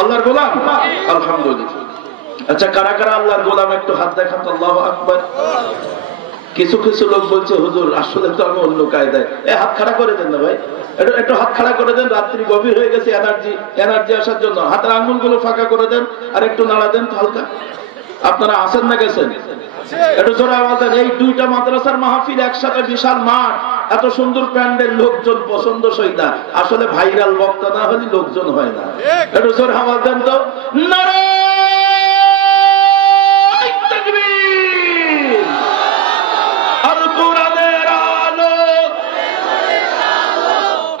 আল্লাহর গোলাম? আলহামদুলিল্লাহ। আচ্ছা, কারা কারা আল্লাহর গোলাম একটু হাত দেখান তো। আল্লাহু আকবার। কিছু কিছু লোক বলছে হুজুর আসলে তো আমি অন্য কায়দায়। হাত খাড়া করে দেন না ভাই, একটু হাত খাড়া করে দেন। রাত্রি গভীর হয়ে গেছে, এনার্জি আসার জন্য হাতের আঙ্গুলগুলো ফাঁকা করে দেন আর একটু নাড়া দেন হালকা। আপনারা আছেন না গেছেন? একটু জোরে আওয়াজ দেন। এই দুইটা মাদ্রাসার মাহফিল একসাথে, বিশাল মাঠ, এত সুন্দর প্যান্ডেল, লোকজন পছন্দসই না। আসলে ভাইরাল বক্তা না হলে লোকজন হয় না। একটু জোরে আওয়াজ দেন তো। নারে তাকবীর। আল কোরআনের আলো,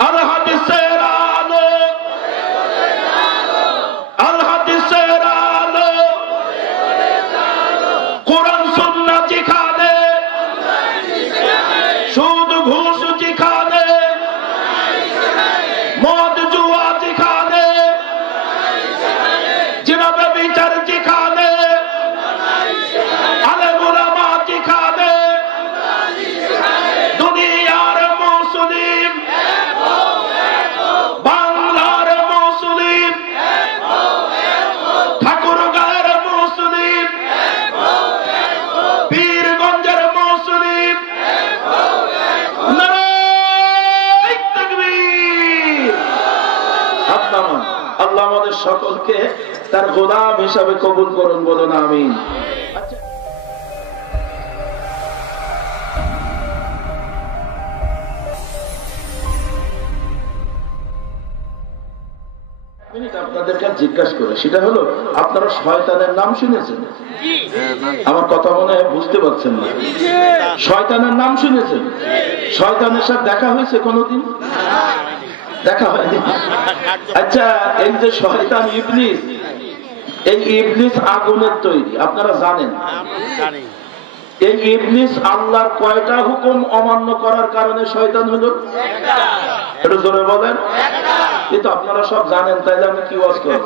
আল হাদিসের আলো, আল হাদিসের আলো, কোরআন সুন্নাহ যেখানে, সুদ ঘুষ যেখানে, মদ জুয়া যেখানে, জিনা ব্যভিচার যেখানে, আলেম উলামা যেখানে, দুনিয়ার মুসলিম, বাংলার মুসলিম, ঠাকুরগাঁয়ের মুসলিম, পীরগঞ্জের মুসলিম, নারে তাকবীর। আল্লাহ আমাদের সকলকে তার গোলাম হিসাবে কবুল করুন, বলুন আমিন। আপনাদেরকে জিজ্ঞাসা করে, সেটা হলো আপনারা শয়তানের নাম শুনেছেন? আমার কথা মনে হয় বুঝতে পারছেন না। শয়তানের নাম শুনেছেন? শয়তানের সাথে দেখা হয়েছে কোনোদিন? দেখা হয়নি। আচ্ছা, এই যে শয়তান ইবলিস, এই ইবলিস আগুনের তৈরি, আপনারা জানেন? এই ইবলিস আল্লাহর কয়টা হুকুম অমান্য করার কারণে শয়তান হলো? একটু জোরে বলেন। কিন্তু আপনারা সব জানেন, তাইলে আমি কি ওয়াজ করব?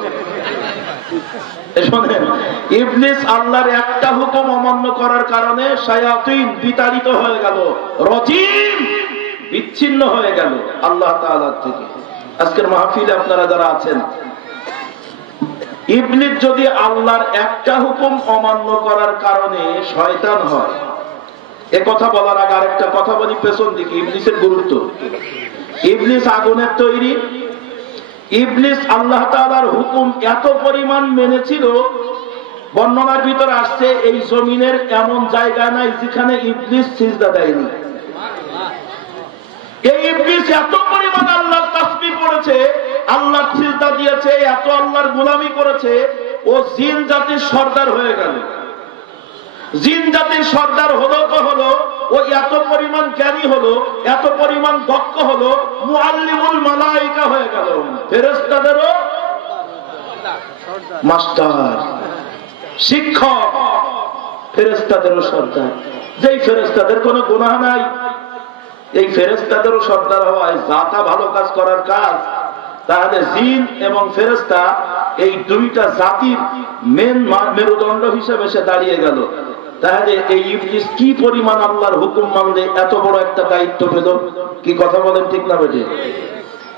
শোনেন, ইবলিস আল্লাহর একটা হুকুম অমান্য করার কারণে শায়াতিন বিতাড়িত হয়ে গেল, রজিম বিচ্ছিন্ন হয়ে গেল আল্লাহ তাআলা থেকে। আজকের মাহফিলে আপনারা যারা আছেন, ইবলিস যদি আল্লাহর একটা হুকুম অমান্য করার কারণে শয়তান হয়, এ কথা বলার আগে আরেকটা কথা বলি পেছন দিকে, ইবলিসের গুরুত্ব। ইবলিস আগুনের তৈরি। ইবলিস আল্লাহ তাআলার হুকুম এত পরিমাণ মেনেছিল, বর্ণনার ভিতরে আসছে এই জমিনের এমন জায়গা নাই যেখানে ইবলিস সিজদা দেয়নি। এই ইবলিস এত পরিমাণ আল্লাহর তাসবিহ পড়েছে, আল্লাহর সিজদা দিয়েছে, এত আল্লাহর গোলামি করেছে, ও জিন জাতির সর্দার হয়ে গেল। জিন জাতির সর্দার হলো তো হলো, ও এত পরিমাণ জ্ঞানী হলো, এত পরিমাণ দক্ষ হলো, মুআল্লিমুল মালায়েকা হয়ে গেল, ফেরেশতাদেরও মাস্টার, শিক্ষক, ফেরেশতাদেরও সর্দার। যেই ফেরেশতাদের কোনো গুনাহ নাই, এই ফেরেশতাদেরও সর্দার হওয়ায় জাতা ভালো কাজ করার কাজ, তাহলে জিন এবং ফেরেশতা এই দুইটা জাতির মেরুদণ্ড হিসেবে সে দাঁড়িয়ে গেল। তাহলে এই ইবলিস কি পরিমাণ আল্লাহর হুকুম মানলে এত বড় একটা দায়িত্ব পেল? কি কথা বলেন, ঠিক না বেটে?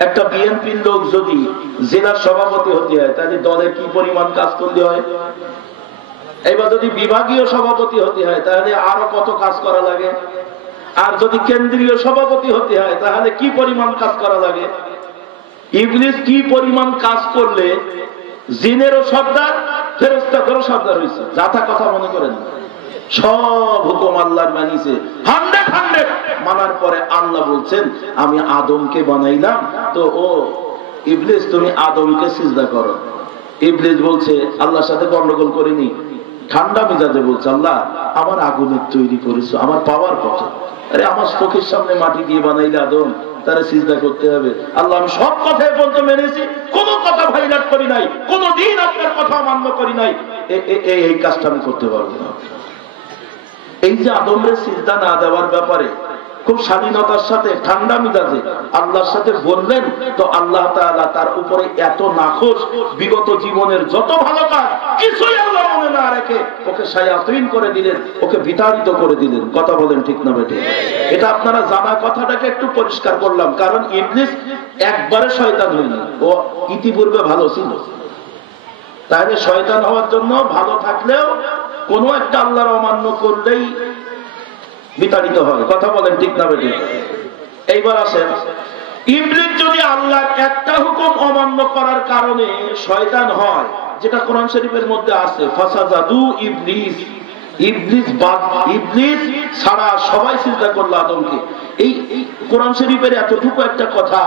একটা বিএনপির লোক যদি জেলার সভাপতি হতে হয়, তাহলে দলে কি পরিমাণ কাজ করতে হয়? এবার যদি বিভাগীয় সভাপতি হতে হয়, তাহলে আরো কত কাজ করা লাগে? আর যদি কেন্দ্রীয় সভাপতি হতে হয়, তাহলে কি পরিমাণ কাজ করা লাগে? ইবলিস কি পরিমাণ কাজ করলে জিনেরও সর্দার, ফেরেশতাদেরও সর্দার হয়েছে? যাতা কথা মনে করেন, সব হুকুম আল্লাহর মানিছে 100 মানার পরে আল্লাহ বলছেন আমি আদমকে বানাইলাম, তো ও ইবলিস তুমি আদমকে সিজদা করো। ইবলিস বলছে আল্লাহর সাথে গন্ডগোল করিনি, ঠান্ডা মেজাজে বলছে আল্লাহ আমার আগুনের তৈরি করেছো, আমার পাওয়ার কত? আরে আমার চোখের সামনে মাটি দিয়ে বানাইলে আদম, তারা সিজদা করতে হবে। আল্লাহ আমি সব কথাই বলতে মেনেছি, কোনো কথা ভাইলাট করি নাই, কোনদিন আপনার কথা মান্য করি নাই, এই কাজটা আমি করতে পারবো না। এই যে আদমের সিজদা না দেওয়ার ব্যাপারে খুব স্বাধীনতার সাথে ঠান্ডা মিজাজে আল্লাহর সাথে বললেন, তো আল্লাহ তাআলা তার উপরে এত নাখোশ, বিগত জীবনের যত ভালো কাজ কিছুই আল্লাহ মনে না রেখে ওকে শায়াতিন করে দিলেন, ওকে বিতাড়িত করে দিলেন। কথা বলেন ঠিক না বেটে? এটা আপনারা জানা কথাটাকে একটু পরিষ্কার করলাম, কারণ ইবলিস একবারে শয়তান হয়নি, ও ইতিপূর্বে ভালো ছিল। তাহলে শয়তান হওয়ার জন্য ভালো থাকলেও কোনো একটা আল্লাহর অমান্য করলেই বিতাড়িত হয়। কথা বলেন ঠিক না বেঠিক? এইবার আসেন, ইবলিস যদি আল্লাহর একটা হুকুম অমান্য করার কারণে শয়তান হয়, যেটা কোরআন শরীফের মধ্যে আছে, ফাসাজাদু ইবলিস, ইবলিস ছাড়া সবাই চিন্তা করলো আদমকে। এই কোরআন শরীফের এতটুকু একটা কথা,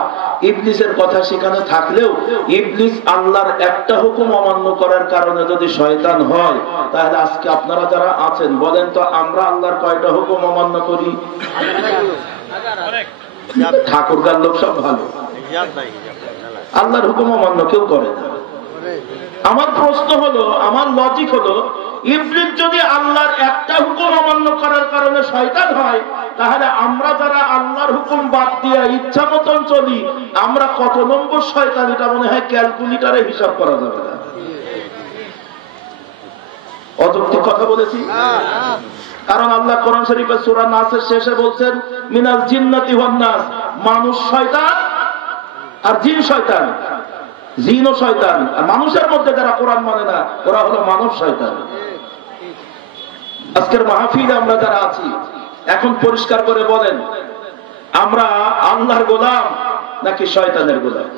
ইবলিসের কথা সেখানে থাকলেও ইবলিস আল্লাহর একটা হুকুম অমান্য করার কারণে যদি শয়তান হয়, তাহলে আজকে আপনারা যারা আছেন বলেন তো, আমরা আল্লাহর কয়টা হুকুম অমান্য করি? ঠাকুরগার লোক সব ভালো, আল্লাহর হুকুম অমান্য কেউ করে না। আমার প্রশ্ন হলো, আমার লজিক হলো, ইবলিস যদি আল্লাহর একটা হুকুম অমান্য করার কারণে শয়তান হয়, তাহলে আমরা যারা আল্লাহর হুকুম বাদ দিয়ে ইচ্ছা মতন চলি, আমরা কত নম্বর শয়তান? এটা মনে হয় ক্যালকুলেটরে হিসাব করা যাবে না। অযৌক্তিক কথা বলেছি? কারণ আল্লাহ কোরআন শরীফের সূরা নাসের শেষে বলছেন, মিনাল জিন্নাতি ওয়ান নাস, মানুষ শয়তান আর জিন শয়তান। জিন ও শয়তান, আর মানুষের মধ্যে যারা কোরআন মানে না, ওরা হলো মানব শয়তান। আজকের মাহফিলে আমরা যারা আছি, এখন পরিষ্কার করে বলেন, আমরা আল্লাহর গোলাম নাকি শয়তানের গোলাম?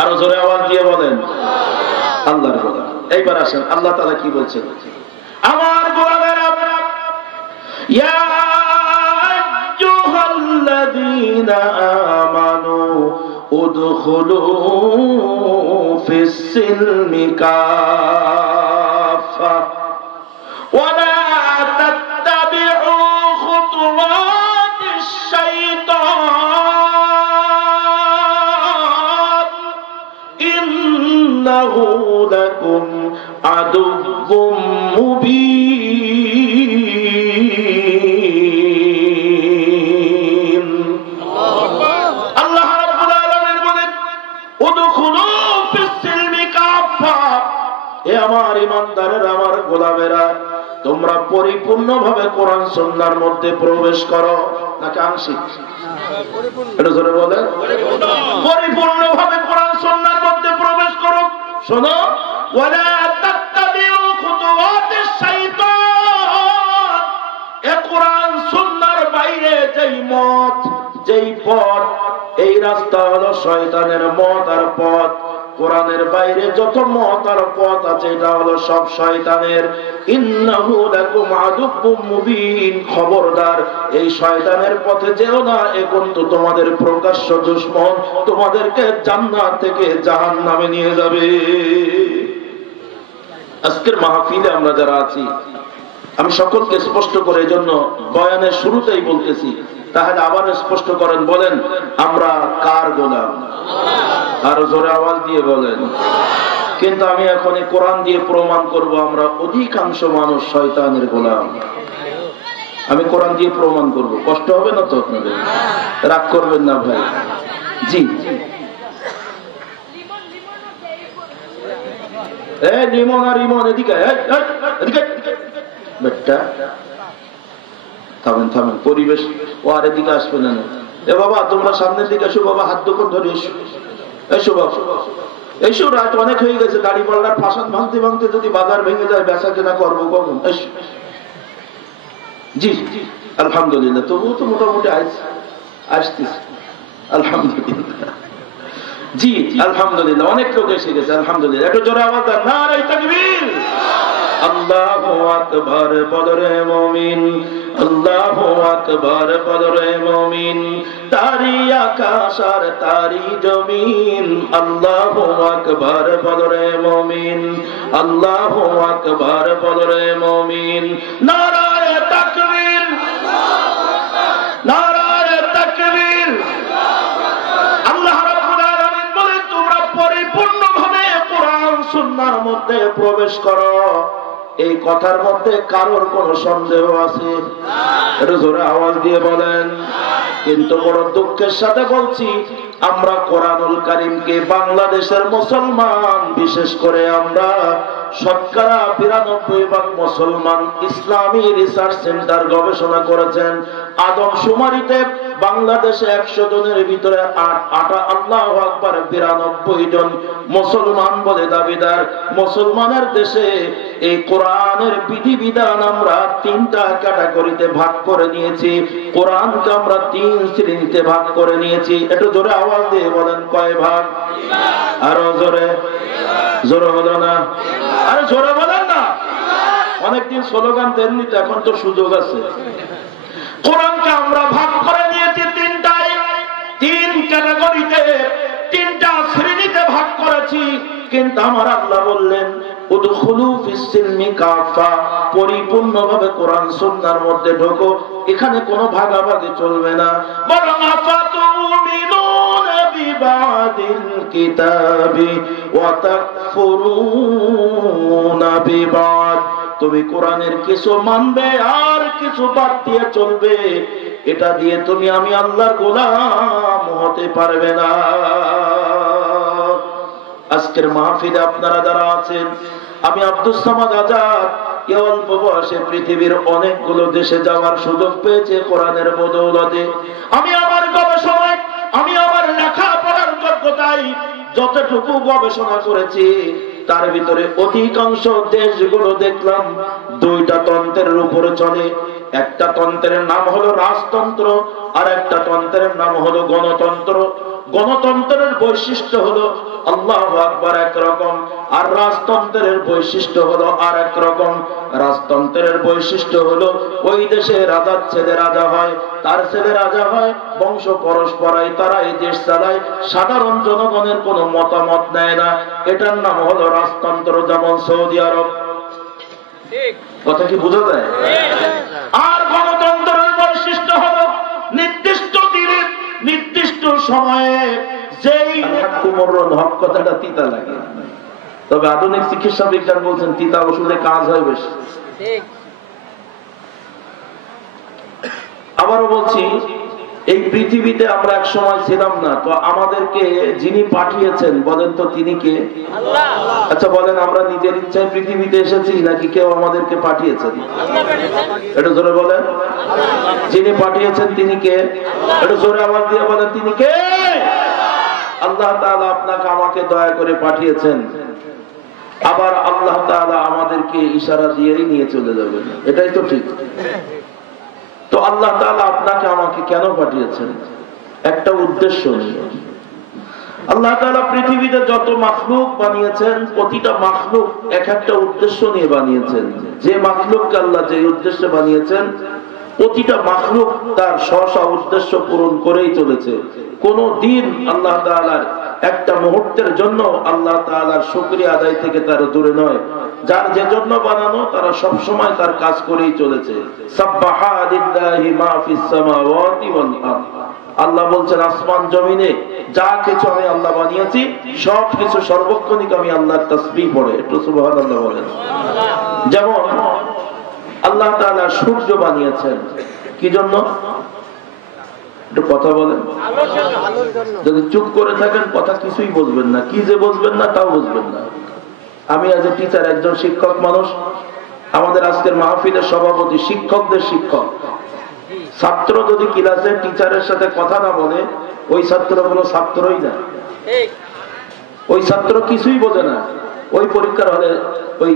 আরো জোরে আওয়াজ দিয়ে বলেন, আল্লাহর গোলাম। এইবার আসেন, আল্লাহ তাআলা কি বলছেন? আমার গোলামেরা, ইয়া আইয়ুহাল্লাযীনা আমানু উদখুলু ফিস সিলমি কাফা ওয়া লা তাত্তাবিউ খুতুওয়াতিশ শাইতান ইন্নাহু লাকুম আদুউম মুবিন। আল্লাহ রাব্বুল আলামিন বলেন, উদখুলু ফিস সিলমি কাফা, এ আমার ঈমানদারেরা, আমার গোলামেরা, তোমরা পরিপূর্ণভাবে কোরআন সুন্নাহর মধ্যে প্রবেশ করো। নাকি আংশিক? এটা জোরে বলেন, পরিপূর্ণভাবে কোরআন সুন্নাহর মধ্যে প্রবেশ করো। শোনো, ওয়ালা তাত্তাবিউ খুতুওয়াতিশ শাইতান, এ কোরআন সুন্নাহর বাইরে যেই মত, যেই পথ, এই রাস্তা হলো শয়তানের মত আর পথ। কোরআনের বাইরে যত মত আর পথ আছে, এটা হলো সব শয়তানের। ইন্নাহু লাকুম আদুউম মুবিন, খবরদার এই শয়তানের পথে যেও না, এ কিন্তু তোমাদের প্রকাশ্য দুশমন, তোমাদেরকে জান্নাত থেকে জাহান্নামে নিয়ে যাবে। আজকের মাহফিলে আমরা যারা আছি, আমি সকলকে স্পষ্ট করে এজন্য বয়ানের শুরুতেই বলতেছি, তাহলে আবার স্পষ্ট করেন, বলেন আমরা কার গোলাম? আরো জোরে আওয়াজ দিয়ে বলেন। কিন্তু আমি এখন কোরআন দিয়ে প্রমাণ করব, আমরা অধিকাংশ মানুষ শয়তানের গোলাম। আমি কোরআন দিয়ে প্রমাণ করব। কষ্ট হবে না তো আপনাদের? রাগ করবেন না ভাই। জি, লিমন আর ইমন, এদিকে বেটা, থামেন থামেন, পরিবেশ ও আর এদিকে আসবে না। এ বাবা, তোমরা সামনের দিকে এসো বাবা, হাত দোকান ধরে এসো, এসো বাবা, এসো। রাত অনেক হয়ে গেছে, গাড়ি পাল্লার ফাঁসান ভাঙতে ভাঙতে যদি বাজার ভেঙে যায়, বেচা কেনা করবো কখন? এসো। জি, আলহামদুলিল্লাহ, তবুও তো মোটামুটি আসতেছে, আলহামদুলিল্লাহ। জি, আলহামদুলিল্লাহ, অনেক লোক এসে গেছে, আলহামদুলিল্লাহ। একটু জোরে আওয়াজ দেন, নারে তাকবীর। আল্লাহু আকবার, বলো রে মুমিন, আল্লাহু আকবার, বলো রে মুমিন। তারি আকাশ আর তারি জমিন, আল্লাহু আকবার, বলো রে মুমিন, আল্লাহু আকবার, বলো রে মুমিন। নারে তাকবীর, নারে তাকবীর। আল্লাহ রাব্বুল আলামিন বলেন, তোমরা পরিপূর্ণভাবে কোরআন সুন্নাহর মধ্যে প্রবেশ করো। এই কথার মধ্যে কারোর কোন সন্দেহ আছে? এটা জোরে আওয়াজ দিয়ে বলেন। কিন্তু বড় দুঃখের সাথে বলছি, আমরা কোরআনুল কারীমকে, বাংলাদেশের মুসলমান বিশেষ করে আমরা শতকরা 92% মুসলমান। ইসলামী রিসার্চ সেন্টার গবেষণা করেছেন, আদমশুমারিতে বাংলাদেশে 100 জনের ভিতরে আল্লাহু আকবার 92 জন মুসলমান বলে দাবিদার। মুসলমানের দেশে এই কোরআনের বিধিবিধান আমরা 3টা ক্যাটাগরিতে ভাগ করে নিয়েছি। কোরআনকে আমরা 3 শ্রেণীতে ভাগ করে নিয়েছি। একটু জোরে আওয়াজ দিয়ে বলেন, কয় ভাগ? আরো জোরে, জোরে বলো না, আরে জোরে বলেন না। অনেকদিন স্লোগান দেননি তো, এখন তো সুযোগ আছে। কোরআনকে আমরা ভাগ করে নিয়েছি 3 ক্যাটাগরিতে, 3টা শ্রেণীতে ভাগ করেছি। কিন্তু আমার আল্লাহ বললেন উদখুলু ফিস সিলমি কাফা, পরিপূর্ণভাবে কোরআন সুন্নাহর মধ্যে ঢোকো, এখানে কোনো ভাগাভাগি চলবে না। বরং আফাতুমিনুনা বিবাদিল কিতাবি ওয়া তাকফুরুনা বিবাদ, তুমি কোরআনের কিছু মানবে আর কিছু বাদ দিয়ে চলবে, এটা দিয়ে তুমি আমি আল্লাহর গোলাম হতে পারবে না। আজকের মাহফিলে আপনারা যারা আছেন, আমি আব্দুস সামাদ আজাদ এই অল্প বয়সে পৃথিবীর অনেকগুলো দেশে যাওয়ার সুযোগ পেয়েছে কোরআনের বদৌলতে। আমি আমার গবেষণায়, আমি আমার লেখাপড়ার যোগ্যতায় যতটুকু গবেষণা করেছি, তার ভিতরে অধিকাংশ দেশগুলো দেখলাম 2টা তন্ত্রের উপরে চলে। একটা তন্ত্রের নাম হলো রাজতন্ত্র, আর একটা তন্ত্রের নাম হলো গণতন্ত্র। গণতন্ত্রের বৈশিষ্ট্য হলো আল্লাহু আকবার একরকম, আর রাজতন্ত্রের বৈশিষ্ট্য হলো আর এক রকম। রাজতন্ত্রের বৈশিষ্ট্য হলো ওই দেশে রাজার ছেলে রাজা হয়, তার ছেলে রাজা হয়, বংশ পরস্পরায় তারা এই দেশ চালায়, সাধারণ জনগণের কোনো মতামত নেয় না। এটার নাম হলো রাজতন্ত্র, যেমন সৌদি আরব। কথা কি বোঝা যায়? আর গণতন্ত্রের বৈশিষ্ট্য হলো নির্দিষ্ট দিনে নির্দিষ্ট সময়ে যেই হক, কথাটা তিতা লাগে, তবে আধুনিক চিকিৎসা বিজ্ঞান বলছেন তিতা ওষুধে কাজ হয় বেশি। আবারও বলছি, এই পৃথিবীতে আমরা এক সময় ছিলাম না, তো আমাদেরকে যিনি পাঠিয়েছেন বলেন তো তিনি কে? আচ্ছা বলেন, আমরা নিজের ইচ্ছায় পৃথিবীতে এসেছি নাকি কেউ আমাদেরকে পাঠিয়েছেন? একটু জোরে বলেন, যিনি পাঠিয়েছেন তিনি কে? একটু জোরে আওয়াজ দিয়ে বলেন, তিনি কে? আল্লাহ তাআলা আপনাকে আমাকে দয়া করে পাঠিয়েছেন, আবার আল্লাহ তাআলা আমাদেরকে ইশারা দিয়েই নিয়ে চলে যাবেন, এটাই তো ঠিক। তো আল্লাহ তাআলা আপনাকে আমাকে কেন পাঠিয়েছেন? একটা উদ্দেশ্য নিয়ে। আল্লাহ তাআলা পৃথিবীতে যত মাখলুক বানিয়েছেন, প্রতিটা মাখলুক এক একটা উদ্দেশ্য নিয়ে বানিয়েছেন। যে মাখলুককে আল্লাহ যে উদ্দেশ্যে বানিয়েছেন, প্রতিটা মাখলুক তার স্ব উদ্দেশ্য পূরণ করেই চলেছে। কোন দিন আল্লাহ তাআলার একটা মুহূর্তের জন্য আল্লাহ তাআলার শুকরিয়া আদায় থেকে তারা দূরে নয়। যার যে জন্য বানানো তারা সব সময় তার কাজ করেই চলেছে। সাব্বাহা লিল্লাহি মা ফিস সামাওয়াতি ওয়াল আরদ, আল্লাহ বলছেন আসমান জমিনে যা কিছু আমি আল্লাহ বানিয়েছি সব কিছু সর্বক্ষণিক আমি আল্লাহর তাসবিহ পড়ে, একটু সুবহানাল্লাহ বলেন। যেমন আল্লাহ তাআলা সূর্য বানিয়েছেন কি জন্য? একটু কথা বলেন। যদি চুপ করে থাকেন কথা কিছুই বুঝবেন না, কি যে বুঝবেন না তাও বুঝবেন না। আমি আজ টিচার, একজন শিক্ষক মানুষ, আমাদের আজকের মাহফিলের সভাপতি, শিক্ষকদের শিক্ষক। ছাত্র যদি ক্লাসে টিচারের সাথে কথা না বলে, ওই ছাত্র কোনো ছাত্রই না, ওই ছাত্র কিছুই বোঝে না। ওই পরীক্ষার হলে ওই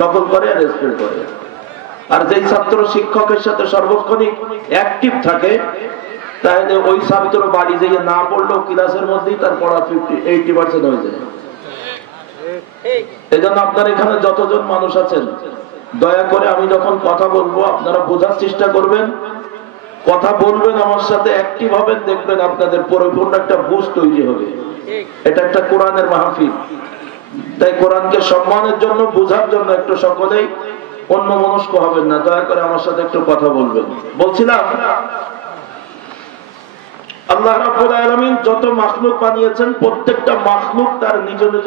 নকল করে আর স্প্রে করে। আর যেই ছাত্র শিক্ষকের সাথে সর্বক্ষণিক অ্যাক্টিভ থাকে, তাহলে ওই ছাত্র বাড়ি যেয়ে না পড়লেও ক্লাসের মধ্যেই তার পড়া 80% হয়ে যায়। এই জন্য আপনার এখানে যতজন মানুষ আছেন, দয়া করে আমি যখন কথা বলবো আপনারা বোঝার চেষ্টা করবেন, কথা বলবেন, আমার সাথে অ্যাক্টিভ হবেন, দেখবেন আপনাদের পরিপূর্ণ একটা বুঝ তৈরি হবে। এটা একটা কোরআনের মাহফিল, তাই কোরআনকে সম্মানের জন্য, বোঝার জন্য একটু সকলেই অন্যমনস্ক হবেন না। দয়া করে আমার সাথে একটু কথা বলবেন। বলছিলাম আল্লাহ রাব্বুল আলামিন যত মাখলুক বানিয়েছেন, প্রত্যেকটা মাখলুক তার নিজ নিজ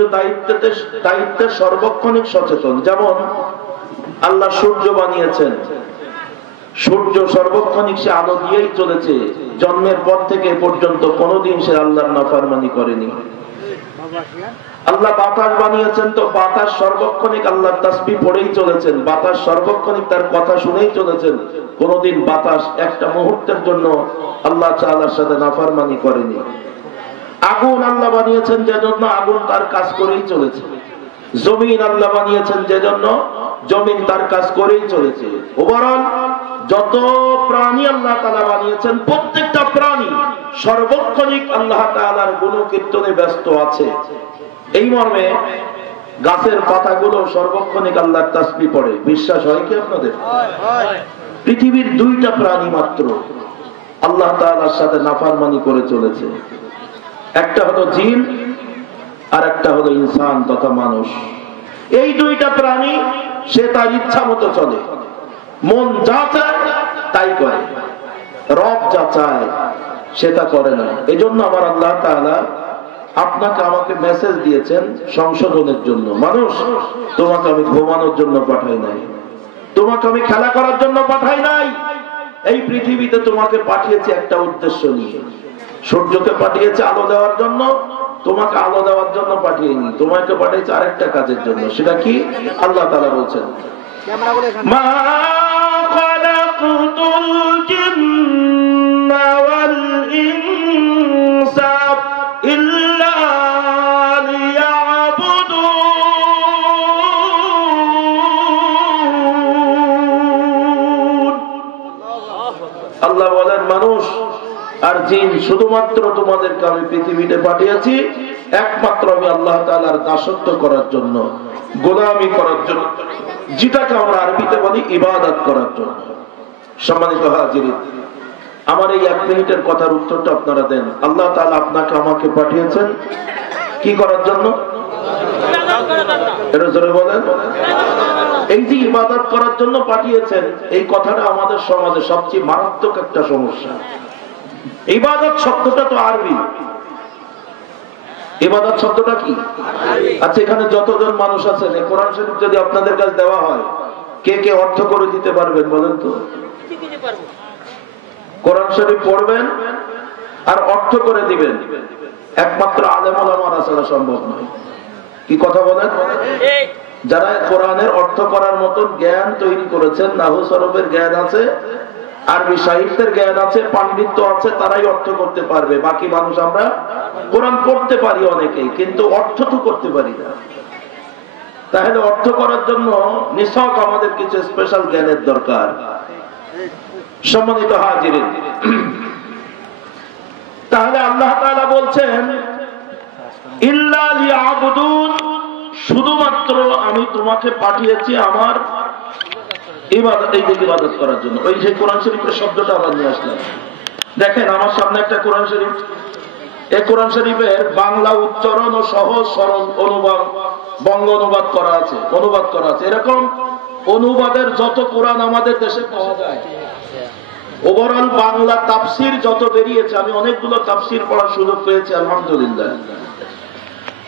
দায়িত্বে সর্বক্ষণিক সচেতন। যেমন আল্লাহ সূর্য বানিয়েছেন, সূর্য সর্বক্ষণিক সে আলো দিয়েই চলেছে, জন্মের পর থেকে পর্যন্ত কোনোদিন সে আল্লাহর নাফরমানি করেনি। আল্লাহ বাতাস বানিয়েছেন, তো বাতাস সর্বক্ষণিক আল্লাহ তাসবিহ পড়েই চলেছেন, বাতাস সর্বক্ষণিক তার কথা শুনেই চলেছেন। কোনদিন বাতাস একটা মুহূর্তের জন্য আল্লাহ তাআলার সাথে নাফরমানি করেনি। আগুন আল্লাহ বানিয়েছেন যে জন্য আগুন তার কাজ করেই চলেছে। জমিন আল্লাহ বানিয়েছেন যে জন্য জমিন তার কাজ করেই চলেছে। ওভারঅল যত প্রাণী আল্লাহ তাআলা বানিয়েছেন, প্রত্যেকটা প্রাণী সর্বক্ষণিক আল্লাহ তাআলার গুণকীর্তনে ব্যস্ত আছে। এই মর্মে গাছের পাতাগুলো সর্বক্ষণিক আল্লাহর তাসবিহ পড়ে। বিশ্বাস হয় কি আপনাদের? পৃথিবীর দুইটা প্রাণী মাত্র আল্লাহ তাআলার সাথে নাফরমানি করে চলেছে। একটা হলো জিন আর একটা হলো ইনসান তথা মানুষ। এই দুইটা প্রাণী সে তার ইচ্ছা মতো চলে, মন যা চায় তাই করে, রব যা চায় সেটা করে না। এই জন্য আমার আল্লাহ তাআলা আপনাকে আমাকে মেসেজ দিয়েছেন সংশোধনের জন্য। মানুষ, তোমাকে আমি ঘুমানোর জন্য পাঠাই নাই, তোমাকে আমি খেলা করার জন্য পাঠাই নাই। এই পৃথিবীতে তোমাকে পাঠিয়েছে একটা উদ্দেশ্য নিয়ে। সূর্যকে পাঠিয়েছে আলো দেওয়ার জন্য, তোমাকে আলো দেওয়ার জন্য পাঠিয়েনি, তোমাকে পাঠিয়েছে আরেকটা কাজের জন্য। সেটা কি? আল্লাহ তাআলা বলছেন, মা খালাকুতুল জিন্না ওয়াল ইনসা ইল্লা লিয়াবুদুন। আল্লাহ বলেন, মানুষ আর জিন শুধুমাত্র তোমাদেরকে আমি পৃথিবীতে পাঠিয়েছি একমাত্র আমি আল্লাহ তাআলার দাসত্ব করার জন্য, গোলামি করার জন্য, যেটাকে আমরা আরবিতে বলি ইবাদত করার জন্য। সম্মানিত হাজিরিন, আমার এই 1 মিনিটের কথার উত্তরটা আপনারা দেন। আল্লাহ তাআলা আপনাকে আমাকে পাঠিয়েছেন কি করার জন্য? এটা জোরে বলেন। এই যে ইবাদত করার জন্য পাঠিয়েছেন, এই কথাটা আমাদের সমাজে সবচেয়ে মারাত্মক একটা সমস্যা। ইবাদত শব্দটা তো আরবি। ইবাদত শব্দটা কি? আচ্ছা, এখানে যতজন মানুষ আছেন, এই কোরআন শরীফ যদি আপনাদের কাছে দেওয়া হয়, কে কে অর্থ করে দিতে পারবেন বলেন তো? কোরআন শরীফ পড়বেন আর অর্থ করে দিবেন, একমাত্র আলেম ওলামারা ছাড়া সম্ভব নয়। কি কথা বলেন? যারা কোরআনের অর্থ করার মতন জ্ঞান তৈরি করেছেন, নাহু সরফের জ্ঞান আছে, আরবি সাহিত্যের জ্ঞান আছে, পাণ্ডিত্য আছে, তারাই অর্থ করতে পারবে। বাকি মানুষ আমরা কোরআন পড়তে পারি অনেকেই, কিন্তু অর্থ তো করতে পারি না। তাহলে অর্থ করার জন্য নিছক আমাদের কিছু স্পেশাল জ্ঞানের দরকার। সম্মানিত হাজিরিন, তাহলে আল্লাহ তাআলা বলছেন ইল্লা লিয়াবুদুন, শুধুমাত্র আমি তোমাকে পাঠিয়েছি আমার ইবাদত, এই দিকে ইবাদত করার জন্য। ওই যে কোরআন শরীফের শব্দটা আবার নিয়ে আসলাম। দেখেন আমার সামনে একটা কোরআন শরীফ, এই কোরআন শরীফের বাংলা উচ্চারণ ও সহজ সরল অনুবাদ, বঙ্গ অনুবাদ করা আছে, অনুবাদ করা আছে। এরকম অনুবাদের যত কোরআন আমাদের দেশে পাওয়া যায়, ওভারঅল বাংলা তাফসির যত বেরিয়েছে, আমি অনেকগুলো তাফসির পড়ার সুযোগ পেয়েছি আলহামদুলিল্লাহ।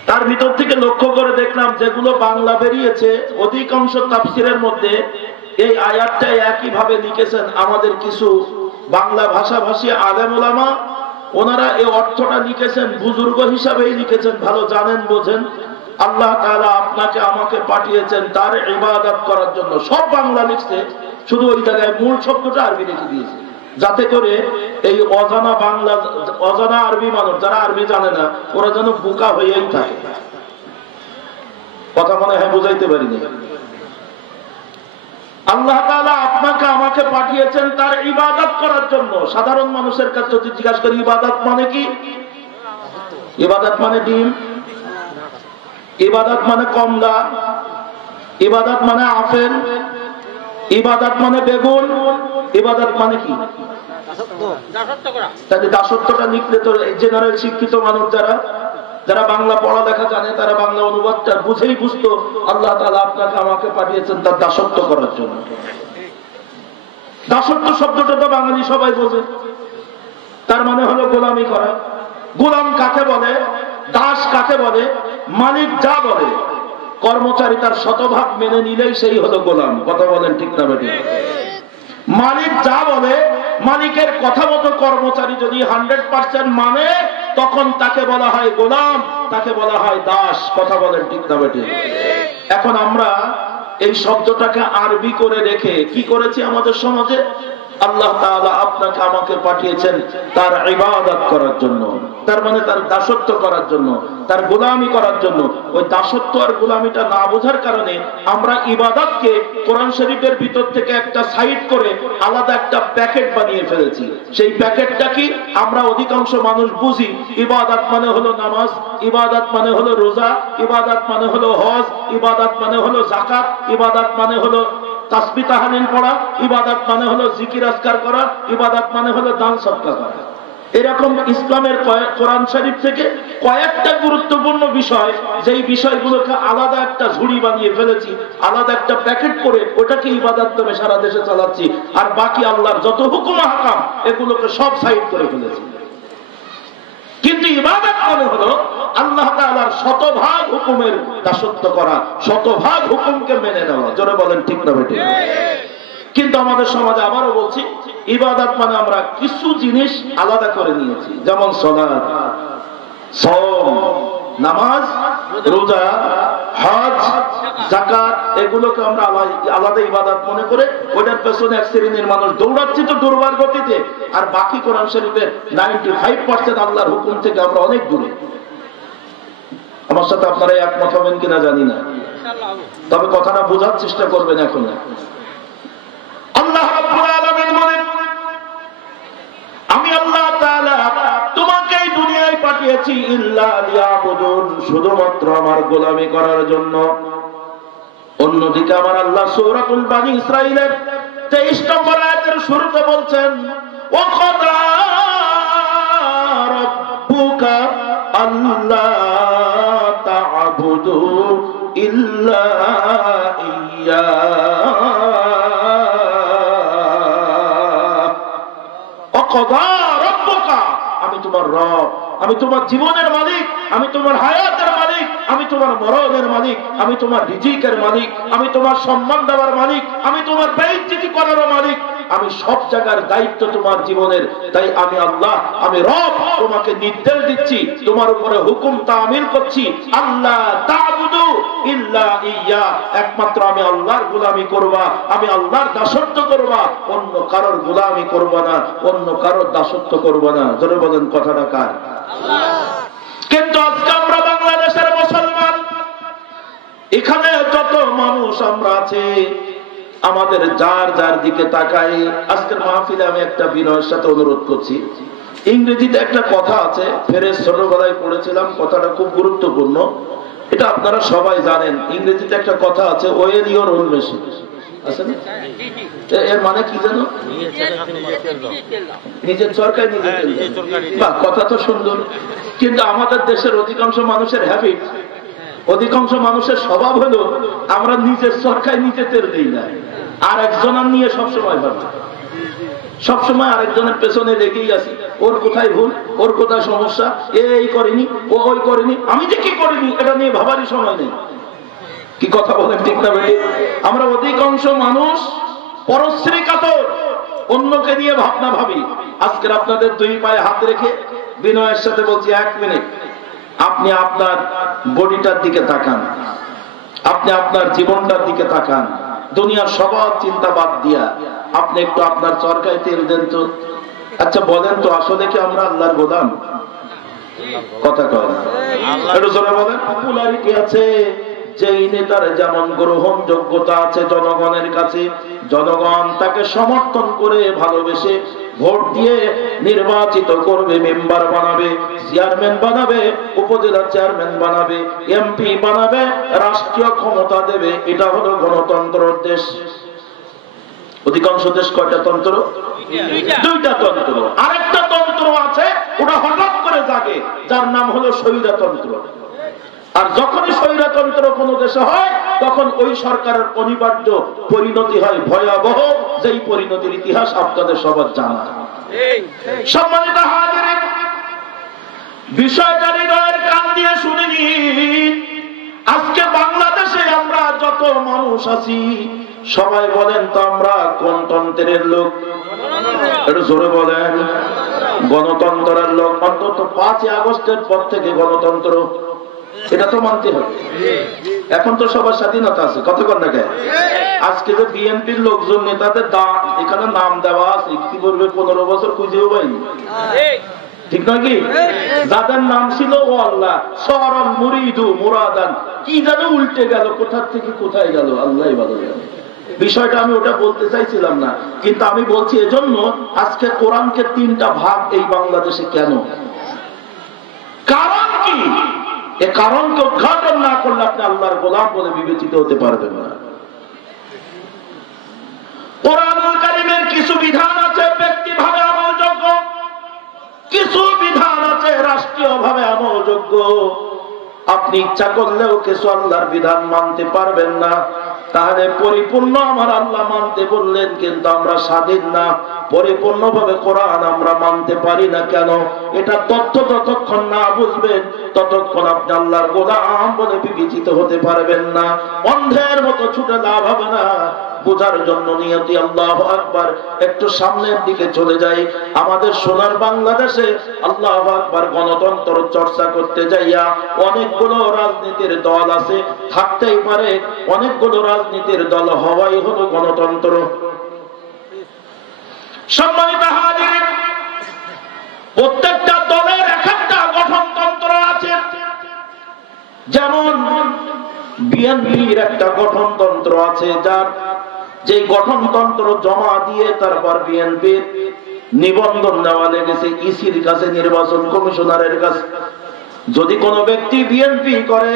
তার ভিতর থেকে লক্ষ্য করে দেখলাম যেগুলো বাংলা বেরিয়েছে, অধিকাংশ তাফসিরের মধ্যে এই আয়াতটা একই ভাবে লিখেছেন আমাদের কিছু বাংলা ভাষাভাষী আলেম ওলামা। ওনারা এই অর্থটা লিখেছেন, বুজুর্গ হিসাবেই লিখেছেন, ভালো জানেন বোঝেন। আল্লাহ তাআলা আপনাকে আমাকে পাঠিয়েছেন তার ইবাদত করার জন্য। সব বাংলা লিখছে, শুধু ওই জায়গায় মূল শব্দটা আরবি লিখে দিয়েছে, যাতে করে এই অজানা বাংলা, অজানা আরবি মানুষ যারা আরবি জানে না, ওরা যেন বোকা হয়েই থাকে। কথা মনে হয় বুঝাইতে পারিনি। আল্লাহ তাআলা আপনাকে আমাকে পাঠিয়েছেন তার ইবাদত করার জন্য। সাধারণ মানুষের কাছে যদি জিজ্ঞাসা করি ইবাদত মানে কি, ইবাদত মানে ডিম, ইবাদত মানে কমলা, ইবাদত মানে আপেল, ইবাদত মানে বেগুন, ইবাদত মানে কি? তাহলে দাসত্বটা লিখলে তো জেনারেল শিক্ষিত মানুষ যারা বাংলা পড়ালেখা জানে, তারা বাংলা অনুবাদটা বুঝেই বুঝতো আল্লাহ তাআলা আপনাকে আমাকে পাঠিয়েছেন তার দাসত্ব করার জন্য। দাসত্ব শব্দটা তো বাঙালি সবাই বোঝে, তার মানে হলো গোলামি করা। গোলাম কাকে বলে, দাস কাকে বলে? মালিক যা বলে কর্মচারী তার শতভাগ মেনে নিলেই সেই হলো গোলাম। কথা বলেন ঠিক না বেঠিক? মালিক যা বলে, মালিকের কথা মতো কর্মচারী যদি 100% মানে, তখন তাকে বলা হয় গোলাম। তাকে বলা হয় দাস। কথা বলেন ঠিক না বেঠিক? এখন আমরা এই শব্দটাকে আরবি করে রেখে কি করেছি আমাদের সমাজে? আল্লাহ তাআলা আপনাকে আমাকে পাঠিয়েছেন তার ইবাদত করার জন্য, তার মানে তার দাসত্ব করার জন্য, তার গোলামি করার জন্য। ওই দাসত্ব আর গোলামিটা না বোঝার কারণে আমরা ইবাদতকে কোরআন শরীফের ভিতর থেকে একটা সাইড করে আলাদা একটা প্যাকেট বানিয়ে ফেলেছি। সেই প্যাকেটটা কি? আমরা অধিকাংশ মানুষ বুঝি ইবাদত মানে হলো নামাজ, ইবাদত মানে হলো রোজা, ইবাদত মানে হলো হজ, ইবাদত মানে হলো যাকাত, ইবাদত মানে হলো তাসবিহ তাহলিল পড়া, ইবাদত মানে হলো জিকির আজকার করা, ইবাদত মানে হলো দান সদকা করা। এরকম ইসলামের কোরআন শরীফ থেকে কয়েকটা গুরুত্বপূর্ণ বিষয়, যেই বিষয়গুলোকে আলাদা একটা ঝুড়ি বানিয়ে ফেলেছি, আলাদা একটা প্যাকেট করে ওটাকে ইবাদত নামে সারা দেশে চালাচ্ছি। আর বাকি আল্লাহর যত হুকুম হাকাম এগুলোকে সব সাইড করে ফেলেছি। কিন্তু ইবাদত মানে হলো আল্লাহ তাআলার শতভাগ হুকুমের দাসত্ব করা, শতভাগ হুকুমকে মেনে নেওয়া। জোরে বলেন ঠিক না বেঠিক? কিন্তু আমাদের সমাজে আবারও বলছি, ইবাদত মানে আমরা কিছু জিনিস আলাদা করে নিয়েছি, যেমন সালাত, সাওম, নামাজ, রোজা, হজ, যাকাত, এগুলোকে আমরা আলাদা ইবাদত মনে করে ওটার পেছনে এক শ্রেণীর মানুষ দৌড়াচ্ছি তো দুর্বার গতিতে। আর বাকি কোরআন শরীফের 95% আল্লাহর হুকুম থেকে আমরা অনেক দূরে। আমার সাথে আপনারা একমত হবেন কিনা জানি না, তবে কথাটা বোঝার চেষ্টা করবেন। এখন আল্লাহ রাব্বুল আলামিন বলেন, আমি আল্লাহ তাআলা তোমাকে এই দুনিয়ায় পাঠিয়েছি ইল্লা লিয়াবুদুন, শুধুমাত্র আমার গোলামি করার জন্য। অন্যদিকে আমার আল্লাহ সূরাতুল বানী ইসরাঈলের 23 নম্বর আয়াতের শুরুতে বলছেন, ওয়া ক্বাদা রাব্বুকা আল্লা তা'বুদু ইল্লা ইয়্যা। আমি তোমার রব, আমি তোমার জীবনের মালিক, আমি তোমার হায়াতের মালিক, আমি তোমার মরণের মালিক, আমি তোমার রিজিকের মালিক, আমি তোমার সম্মান দেওয়ার মালিক, আমি তোমার বেইজ্জতি করার মালিক, আমি সব জায়গার দায়িত্ব তোমার জীবনের। তাই আমি আল্লাহ, আমি রব, তোমাকে নির্দেশ দিচ্ছি, তোমার উপরে হুকুম তামিল করছি, আল্লাহ তা'বুদু ইল্লা ইয়্যা, একমাত্র আমি আল্লাহর গোলামি করবা, আমি আল্লাহর দাসত্ব করবা, অন্য কারোর গোলামি করবা না, অন্য কারোর দাসত্ব করবা না। জোরে বলেন কথাটা কার? কিন্তু আজকে আমরা বাংলাদেশের মুসলমান, এখানে যত মানুষ আমরা আছি, আমাদের যার যার দিকে তাকাই। আজকের মাহফিলে আমি একটা বিনয়ের সাথে অনুরোধ করছি, ইংরেজিতে একটা কথা আছে, ফেরেজ ছোটবেলায় পড়েছিলাম, কথাটা খুব গুরুত্বপূর্ণ, এটা আপনারা সবাই জানেন। ইংরেজিতে একটা কথা আছে, ওয়েল ইওর ওন মেশিন, আছে না? এর মানে কি জানো? নিজের চরকায় নিজে তেল দাও। কথা তো সুন্দর, কিন্তু আমাদের দেশের অধিকাংশ মানুষের হ্যাবিট, অধিকাংশ মানুষের স্বভাব হলো আমরা নিজের চরকায় নিজে তেল দিই না, আর একজনের নিয়ে সবসময় ভাবি, সবসময় আরেকজনের পেছনে লেগেই আছি, ওর কোথায় ভুল, ওর কোথায় সমস্যা, এই করেনি, ও ওই করেনি, আমি যে কি করিনি এটা নিয়ে ভাবারই সময় নেই। কি কথা বলেন ঠিক না বেটি? আমরা অধিকাংশ মানুষ পরশ্রী কাতর, অন্যকে নিয়ে ভাবনা ভাবি। আজকের আপনাদের দুই পায়ে হাত রেখে বিনয়ের সাথে বলছি, 1 মিনিট আপনি আপনার বডিটার দিকে তাকান, আপনি আপনার জীবনটার দিকে তাকান, দুনিয়ার সবার চিন্তা বাদ দিয়া আপনি একটু আপনার চরকায় তেল দেন তো। আচ্ছা বলেন তো, আসলে কি আমরা আল্লাহর গোলাম? কথা কয় একটু জোরে বলেন। পপুলারিটি আছে, যেই নেতার যেমন গ্রহণযোগ্যতা আছে জনগণের কাছে, জনগণ তাকে সমর্থন করে ভালোবেসে ভোট দিয়ে নির্বাচিত করবে, মেম্বার বানাবে, চেয়ারম্যান বানাবে, উপজেলা চেয়ারম্যান বানাবে, এমপি বানাবে, রাষ্ট্রীয় ক্ষমতা দেবে। এটা হলো গণতন্ত্রের দেশ। অধিকাংশ দেশ কয়টা তন্ত্র? 2টা তন্ত্র। আরেকটা তন্ত্র আছে, ওটা হঠাৎ করে জাগে, যার নাম হলো স্বৈরতন্ত্র। আর যখনই স্বৈরতন্ত্র কোন দেশে হয়, তখন ওই সরকারের অনিবার্য পরিণতি হয় ভয়াবহ, যেই পরিণতির ইতিহাস আপনাদের সবার জানা। সম্মানিত হাজিরিন, বিষয়টা হৃদয়ের কান দিয়ে শুনে নিন। আজকে বাংলাদেশে আমরা যত মানুষ আছি, সবাই বলেন তো আমরা কোন তন্ত্রের লোক? একটু জোরে বলেন। গণতন্ত্রের লোক। অন্তত 5ই আগস্টের পর থেকে গণতন্ত্র এটা তো মানতে হবে। এখন তো সবার স্বাধীনতা আছে, কতক্ষণ না কেন? আজকে যে বিএনপির লোকজন নেতাদের এখানে নাম দেওয়া আছে, কি বলবে 15 বছর খুঁজেও পাইনি, ঠিক নয় কি? যাদের নাম ছিল ও আল্লাহ সরল মুরিদু মুরাদান, কি যেন উল্টে গেল, কোথা থেকে কোথায় গেল আল্লাহই ভালো জানে। বিষয়টা আমি ওটা বলতে চাইছিলাম না, কিন্তু আমি বলছি এজন্য আজকে কোরআনকে 3টা ভাগ এই বাংলাদেশে কেন, কারণ কি? এ কারণকে উদ্ঘাটন না করলে আপনি আল্লাহর গোলাম বলে বিবেচিত হতে পারবেন না। কোরআনুল কারীমের কিছু বিধান আছে ব্যক্তিভাবে আমলযোগ্য, কিছু বিধান আছে রাষ্ট্রীয়ভাবে আমলযোগ্য। আপনি ইচ্ছা করলেও কিছু আল্লাহর বিধান মানতে পারবেন না। তাহলে পরিপূর্ণ আমার আল্লাহ মানতে বললেন, কিন্তু আমরা স্বাধীন না, পরিপূর্ণভাবে কোরআন আমরা মানতে পারি না কেন? এটা তথ্য যতক্ষণ না বুঝবেন ততক্ষণ আপনি আল্লাহর গোলাম বলে বিবেচিত হতে পারবেন না। অন্ধের মতো ছুটে লাভ হবে না। বোঝার জন্য নিয়তি আল্লাহু আকবার, একটু সামনের দিকে চলে যাই। আমাদের সোনার বাংলাদেশে আল্লাহু আকবার গণতন্ত্র চর্চা করতে যাইয়া অনেকগুলো রাজনীতির দল আছে, থাকতেই পারে অনেকগুলো রাজনীতির দল, হওয়াই হলো গণতন্ত্র। সম্মানিত হাজির, প্রত্যেকটা দলের এক একটা গঠনতন্ত্র আছে। যেমন বিএনপির একটা গঠনতন্ত্র আছে, যার যে গঠনতন্ত্র জমা দিয়ে তারপর বিএনপির নিবন্ধন নেওয়া লেগেছে ইসির কাছে, নির্বাচন কমিশনারের কাছে। যদি কোনো ব্যক্তি বিএনপি করে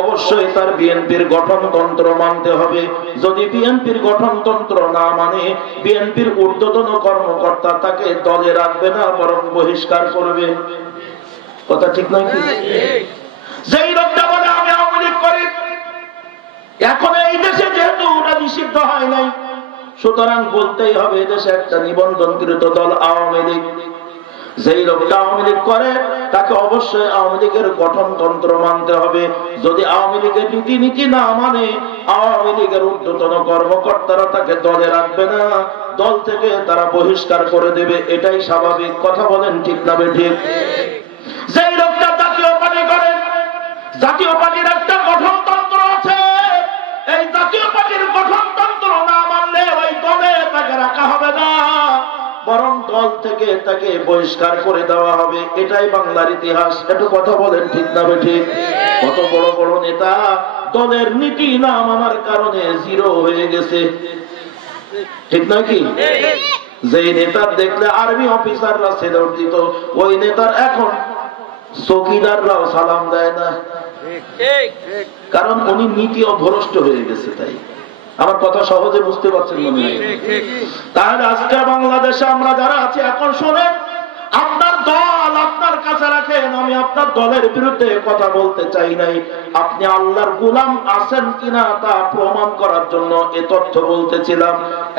অবশ্যই তার বিএনপির গঠনতন্ত্র মানতে হবে। যদি বিএনপির গঠনতন্ত্র না মানে বিএনপির ঊর্ধ্বতন কর্মকর্তা তাকে দলে রাখবে না, বরং বহিষ্কার করবে। কথা ঠিক নয় কি? যেই লোকটা বলে আমি আওয়ামী লীগ করি, এখন এই দেশে যেহেতু ওটা নিষিদ্ধ হয় নাই, সুতরাং বলতেই হবে এদেশে একটা নিবন্ধনকৃত দল আওয়ামী লীগ। যেই লোকটা আওয়ামী লীগ করে তাকে অবশ্যই আওয়ামী লীগের গঠনতন্ত্র মানতে হবে। যদি আওয়ামী লীগের রীতিনীতি না মানে আওয়ামী লীগের ঊর্ধ্বতন কর্মকর্তারা তাকে দলে রাখবে না, দল থেকে তারা বহিষ্কার করে দেবে। এটাই স্বাভাবিক। কথা বলেন ঠিক না বেঠিক? যেই লোকটা জাতীয় পার্টি করে, জাতীয় পার্টির একটা গঠনতন্ত্র আছে, এই জাতীয় পার্টির গঠনতন্ত্র না মানলে ওই দলে তাকে রাখা হবে না, বরং দল থেকে তাকে বহিষ্কার করে দেওয়া হবে। এটাই বাংলার ইতিহাস। একটু কথা বলেন ঠিক না বেঠিক? কত বড় বড় নেতা দলের নীতি না মানার কারণে জিরো হয়ে গেছে, ঠিক নয় কি? যে নেতার দেখলে আর্মি অফিসাররা সেলুট দিত, ওই নেতার এখন চৌকিদাররাও সালাম দেয় না, কারণ উনি নীতি ভ্রষ্ট হয়ে গেছে। তাই আমার কথা সহজে বুঝতে পারছেন মনে হয়? তাহলে আজকে বাংলাদেশে আমরা যারা আছি, এখন শোনেন, আপনার দল আপনার কাছে রাখেন। আমি আপনার দলের বিরুদ্ধে কথা বলতে চাই নাই, আপনি আল্লাহর গোলাম আছেন কিনা তা প্রমাণ করার জন্য এ তথ্য বলতেছিলাম।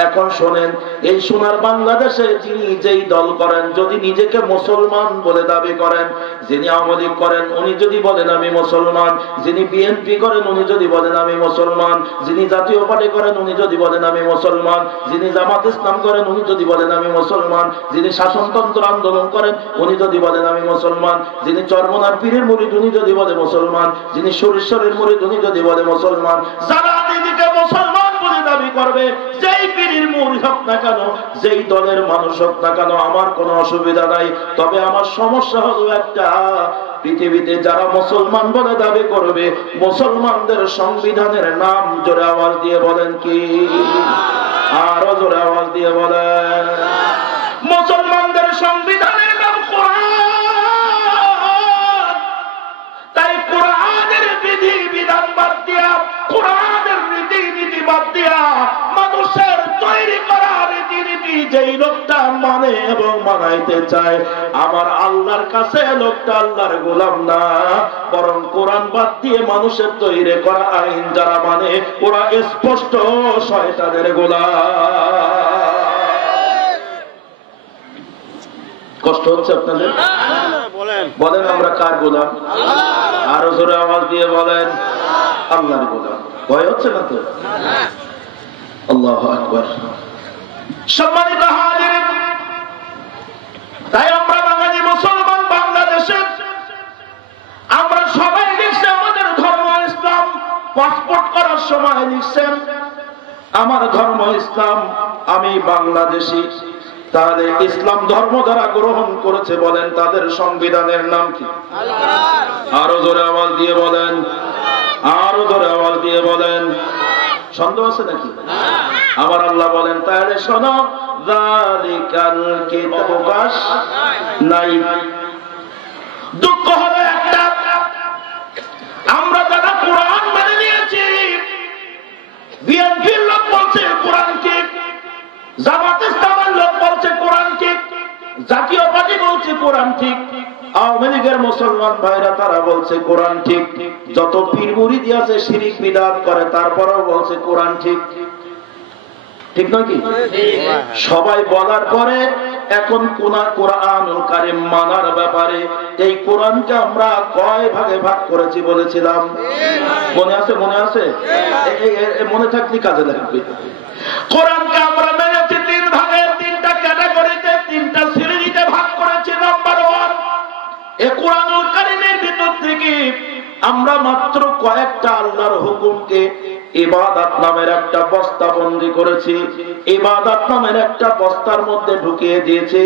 এখন শোনেন, এই সোনার বাংলাদেশে যিনি যেই দল করেন, যদি নিজেকে মুসলমান বলে দাবি করেন, যিনি আওয়ামী লীগ করেন উনি যদি বলেন আমি মুসলমান, যিনি বিএনপি করেন উনি যদি বলেন আমি মুসলমান, যিনি জাতীয় পার্টি করেন উনি যদি বলেন আমি মুসলমান, যিনি জামাত ইসলাম করেন উনি যদি বলেন আমি মুসলমান, যিনি শাসনতন্ত্র আন্দোলন করেন উনি যদি বলেন আমি মুসলমান, যিনি চরমনার পীরের মুরিদ উনি যদি বলে মুসলমান, যিনি সুরেশ্বরের মুরিদ উনি যদি বলে মুসলমান, যারা নিজেকে মুসলমান বলে দাবি করবে, যেই পীরের মুরিদ হোক না কেন, যেই দলের মানুষ হোক না কেন, আমার কোনো অসুবিধা নাই। তবে আমার সমস্যা হলো একটা, পৃথিবীতে যারা মুসলমান বলে দাবি করবে, মুসলমানদের সংবিধানের নাম জোরে আওয়াজ দিয়ে বলেন কি? আরো জোরে আওয়াজ দিয়ে বলেন। মুসলমানদের সংবিধানের নাম কোরআন। তাই কোরআনের বিধি বিধান বাদ দিয়া, কোরআনের রীতিনীতি বাদ দিয়া, মানুষের তৈরি করা রীতিনীতি যেই লোকটা মানে এবং মানাইতে চায়, আমার আল্লাহর কাছে লোকটা আল্লাহর গোলাম না, বরং কোরআন বাদ দিয়ে মানুষের তৈরি করা আইন যারা মানে ওরা স্পষ্ট শয়তানের গোলাম। কষ্ট হচ্ছে আপনাদের? বলেন আমরা কার গোলাম? আরো জোরে আওয়াজ দিয়ে বলেন আল্লাহর গোলাম। ভয় হচ্ছে না তো? আল্লাহু আকবার। সম্মানিত হাজির, তাই আমরা বাঙালি মুসলমান বাংলাদেশে আমরা সবাই পাসপোর্ট করার সময় লিখছেন আমার ধর্ম ইসলাম, আমি বাংলাদেশি। তাহলে ইসলাম ধর্ম যারা গ্রহণ করেছে বলেন তাদের সংবিধানের নাম কি? আরো জোরে আওয়াজ দিয়ে বলেন, আরো জোরে আওয়াজ দিয়ে বলেন। সন্দেহ আছে নাকি? আমার আল্লাহ বলেন তাহলে শোনো, যালিকাল কিতাবু নাই। দুঃখ হলো একটা, আমরা যারা কোরআন মেনে নিয়েছি, বিএনপির লোক বলছে কোরআন ঠিক, জামাত ইসলামের লোক বলছে কোরআন ঠিক, জাতীয় পার্টি বলছে কোরআন ঠিক, আওয়ামী লীগের মুসলমান ভাইরা তারা বলছে কোরআন ঠিক, যত পীর মুরিদ আছে শিরিক বিদআত করে তারপরেও বলছে কোরআন ঠিক। ঠিক নয় কি? সবাই বলার পরে এখন কোরআনুল কারীম মানার ব্যাপারে এই কোরআনকে আমরা কয় ভাগে ভাগ করেছি বলেছিলাম? মনে আছে? মনে আছে? মনে থাকলে কাজে লাগবে। কোরআনকে আমরা মেনেছি তিন ভাগে, তিনটা ক্যাটাগরিতে, তিনটা শ্রেণীতে ভাগ করেছি। নাম্বার 1, এই কোরআনুল কারীমের ভিতর থেকে আমরা মাত্র কয়েকটা আল্লাহর হুকুমকে ইবাদত নামের একটা বস্তা বন্দী করেছি, ইবাদত নামের একটা বস্তার মধ্যে ঢুকিয়ে দিয়েছি।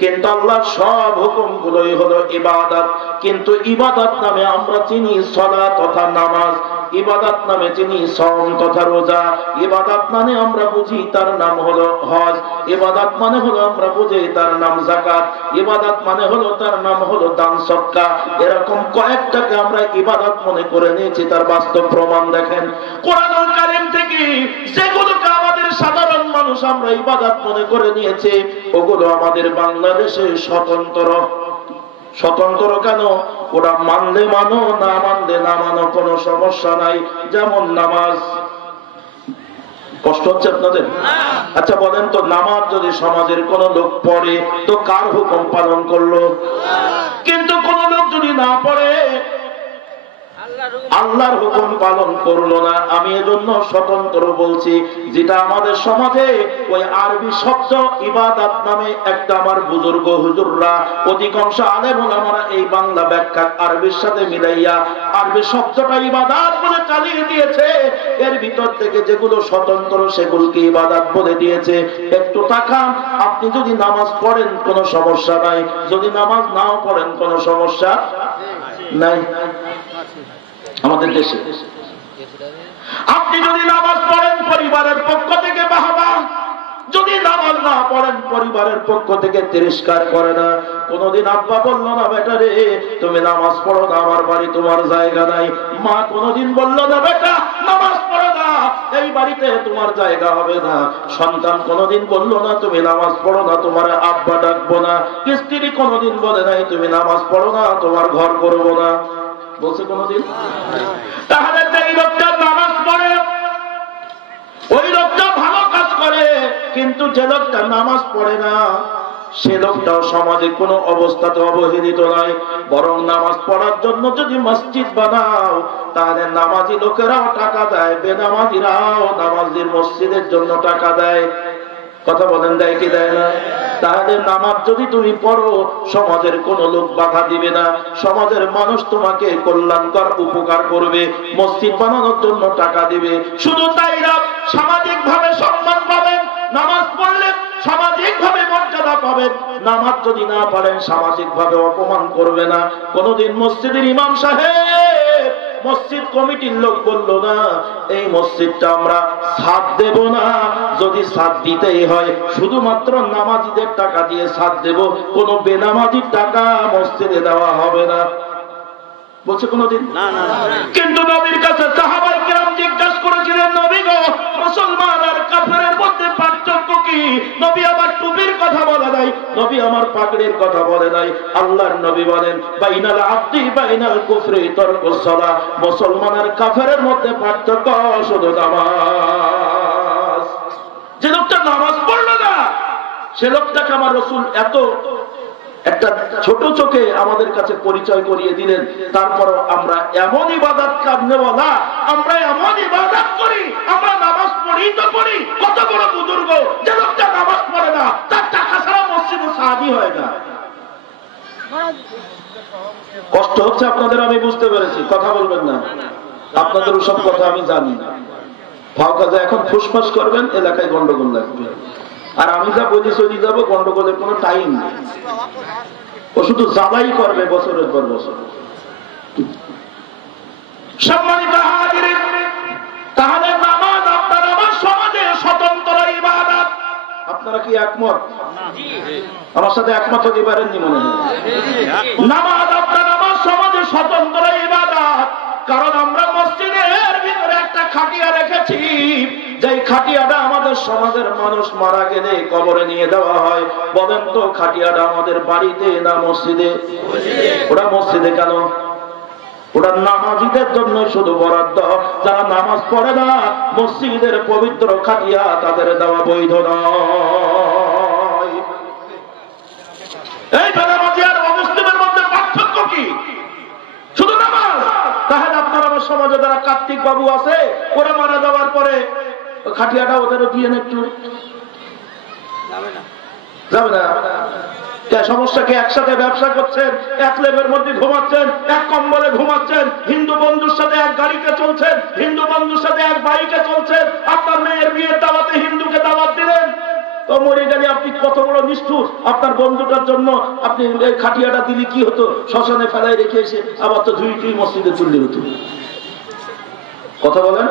কিন্তু আল্লাহর সব হুকুমগুলোই হলো ইবাদত। কিন্তু ইবাদত নামে আমরা চিনি সালাত তথা নামাজ, ইবাদত নামে চিনি সাওম তথা রোজা, ইবাদত মানে আমরা বুঝি তার নাম হলো হজ, ইবাদত মানে হলো আমরা বুঝি তার নাম যাকাত, ইবাদত মানে হলো তার নাম হলো দান সদকা। এরকম কয়েকটাকে আমরা ইবাদত মনে করে নিয়েছি। তার বাস্তব প্রমাণ দেখেন কোরআনুল কারীম থেকে যেগুলোকে আমাদের সাধারণ মানুষ আমরা ইবাদত মনে করে নিয়েছি, ওগুলো আমাদের বাংলাদেশে স্বতন্ত্র। স্বতন্ত্র কেন? ওরা মানলে মানো, না মানলে না মানো, কোনো সমস্যা নাই। যেমন নামাজ। কষ্ট হচ্ছে আপনাদের? আচ্ছা বলেন তো, নামাজ যদি সমাজের কোন লোক পড়ে তো কার হুকুম পালন করলো? কিন্তু কোন লোক যদি না পড়ে, আল্লাহর হুকুম পালন করলো না। আমি এজন্য স্বতন্ত্র বলছি। যেটা আমাদের সমাজে ওই আরবি শব্দ ইবাদত নামে একটা আমার বুজুর্গ হুজুররা, অধিকাংশ আলেম ওলামারা এই বাংলা ব্যাখ্যা আরবির সাথে মিলাইয়া আরবি শব্দটা ইবাদত বলে চালিয়ে দিয়েছে। এর ভিতর থেকে যেগুলো স্বতন্ত্র সেগুলোকে ইবাদত বলে দিয়েছে। একটু তাকান, আপনি যদি নামাজ পড়েন কোনো সমস্যা নাই, যদি নামাজ নাও পড়েন কোনো সমস্যা নাই আমাদের দেশে। আপনি যদি নামাজ পড়েন পরিবারের পক্ষ থেকে বাহবা, যদি নামাজ না পড়েন পরিবারের পক্ষ থেকে তিরস্কার করে না। কোনদিন আব্বা বলল না বেটা রে তুমি নামাজ পড়ো না, আমার বাড়ি তোমার জায়গা নাই। মা কোনদিন বলল না বেটা নামাজ পড়ো না, এই বাড়িতে তোমার জায়গা হবে না। সন্তান কোনদিন বলল না তুমি নামাজ পড়ো না, তোমার আব্বা ডাকবো না। স্ত্রী কোনদিন বলে নাই তুমি নামাজ পড়ো না, তোমার ঘর করবো না। বলছে কোনদিন? তাহলে এই লোকটা নামাজ পড়ে, ওই লোকটা ভালো কাজ করে, কিন্তু যে লোকটা নামাজ পড়ে না সে লোকটাও সমাজে কোনো অবস্থাতে অবহেলিত নয়। বরং নামাজ পড়ার জন্য যদি মসজিদ বানাও তাহলে নামাজি লোকেরাও টাকা দেয়, বেনামাজিরাও নামাজির মসজিদের জন্য টাকা দেয়। কথা বলেন, দেয় কি দেয় না? তাহলে নামাজ যদি তুমি পড়ো সমাজের কোন লোক বাধা দিবে না, সমাজের মানুষ তোমাকে কল্যাণকর উপকার করবে, মসজিদ বানানোর জন্য টাকা দিবে। শুধু তাই না, সামাজিক ভাবে সম্মান পাবেন। নামাজ পড়লে সামাজিক ভাবে মর্যাদা পাবেন। নামাজ যদি না পারেন সামাজিক ভাবে অপমান করবে না। কোনদিন মসজিদের ইমাম সাহেব, মসজিদ কমিটির লোক বললো না এই মসজিদটা আমরা ছাদ দেব না, যদি ছাদ দিতেই হয় শুধুমাত্র নামাজিদের টাকা দিয়ে ছাদ দেব, কোন বেনামাজির টাকা মসজিদে দেওয়া হবে না। বলছে কোনদিন? কিন্তু নবীর কাছে সাহাবায়ে কেরাম জিজ্ঞাসা করেছিলেন, নবী গো মুসলমান আর কাফেরের মধ্যে পার্থক্য কি? নবী আমার টুপির কথা বলে নাই, নবী আমার পাগড়ির কথা বলে নাই। আল্লাহর নবী বলেন বাইনাল আবদি বাইনাল কুফরি তারকুস সালাহ, মুসলমান আর কাফেরের মধ্যে পার্থক্য শুধু নামাজ। যে লোকটা নামাজ পড়লো না সে লোকটাকে আমার রাসূল এত একটা ছোট চোখে আমাদের কাছে পরিচয় করিয়ে দিলেন। তারপরও আমরা এমন ইবাদত কারনেওয়ালা, আমরা এমন ইবাদত করি, আমরা নামাজ পড়ি তো পড়ি। কত বড় বুজুর্গ, যে লোকটা নামাজ পড়ে না তার টাকা ছাড়া মসজিদে সাহাবী হয় না। কষ্ট হচ্ছে আপনাদের, আমি বুঝতে পেরেছি, কথা বলবেন না। আপনাদের ওসব কথা আমি জানি। ভাও কাজে এখন ফুসফাস করবেন, এলাকায় গন্ডগোল লাগবে। আর আমি যা বলি চলে যাবো, গন্ডগোলের কোনো টাইম নেই। ও শুধু জ্বালাই করবে বছরের পর বছর। সম্মানিত হাজিরিন, তাহলে নামাজ আপনার আমার সমাজে স্বতন্ত্র ইবাদত। আপনারা কি একমত? আমার সাথে একমত হতে পারেননি মনে হয়। নামাজ আপনার আমার সমাজে স্বতন্ত্র ইবাদত, কারণ আমরা মসজিদের ভিতরে একটা খাটিয়া রেখেছি, যেই খাটিয়াটা আমাদের সমাজের মানুষ মারা গেলে কবরে নিয়ে দেওয়া হয়। বলেন তো, খাটিয়াটা আমাদের বাড়িতে না মসজিদে? ওটা মসজিদে কেন? ওটা নামাজীদের জন্য শুধু বরাদ্দ। যারা নামাজ পড়ে না, মসজিদের পবিত্র খাটিয়া তাদের দেওয়া বৈধ নয়। এই নামাজি আর অমুসলিমের মধ্যে পার্থক্য কি? শুধু নামাজ। তাহলে আপনার আমার সমাজে যারা কার্তিক বাবু আছে, ওরা মারা যাওয়ার পরে খাটিয়াটা ওদেরও দিয়ে একটু যাবে না? সমস্যা কি? একসাথে ব্যবসা করছেন, এক লেবের মধ্যে ঘুমাচ্ছেন, এক কম্বলে ঘুমাচ্ছেন, হিন্দু বন্ধুর সাথে এক গাড়িতে চলছেন, হিন্দু বন্ধুর সাথে এক বাইকে চলছেন। আপনার মেয়ের বিয়ের দাওয়াতে হিন্দুকে দাওয়াত দিলেন, তো মরে গেলে আপনি কত বড় নিষ্ঠুর। আপনার বন্ধুটার জন্য আপনি খাটিয়াটা দিলে কি হতো? শ্মশানে ফেলাই রেখে এসে আবার তো ধুই টুই মসজিদে তুললে হতো। কথা বলেন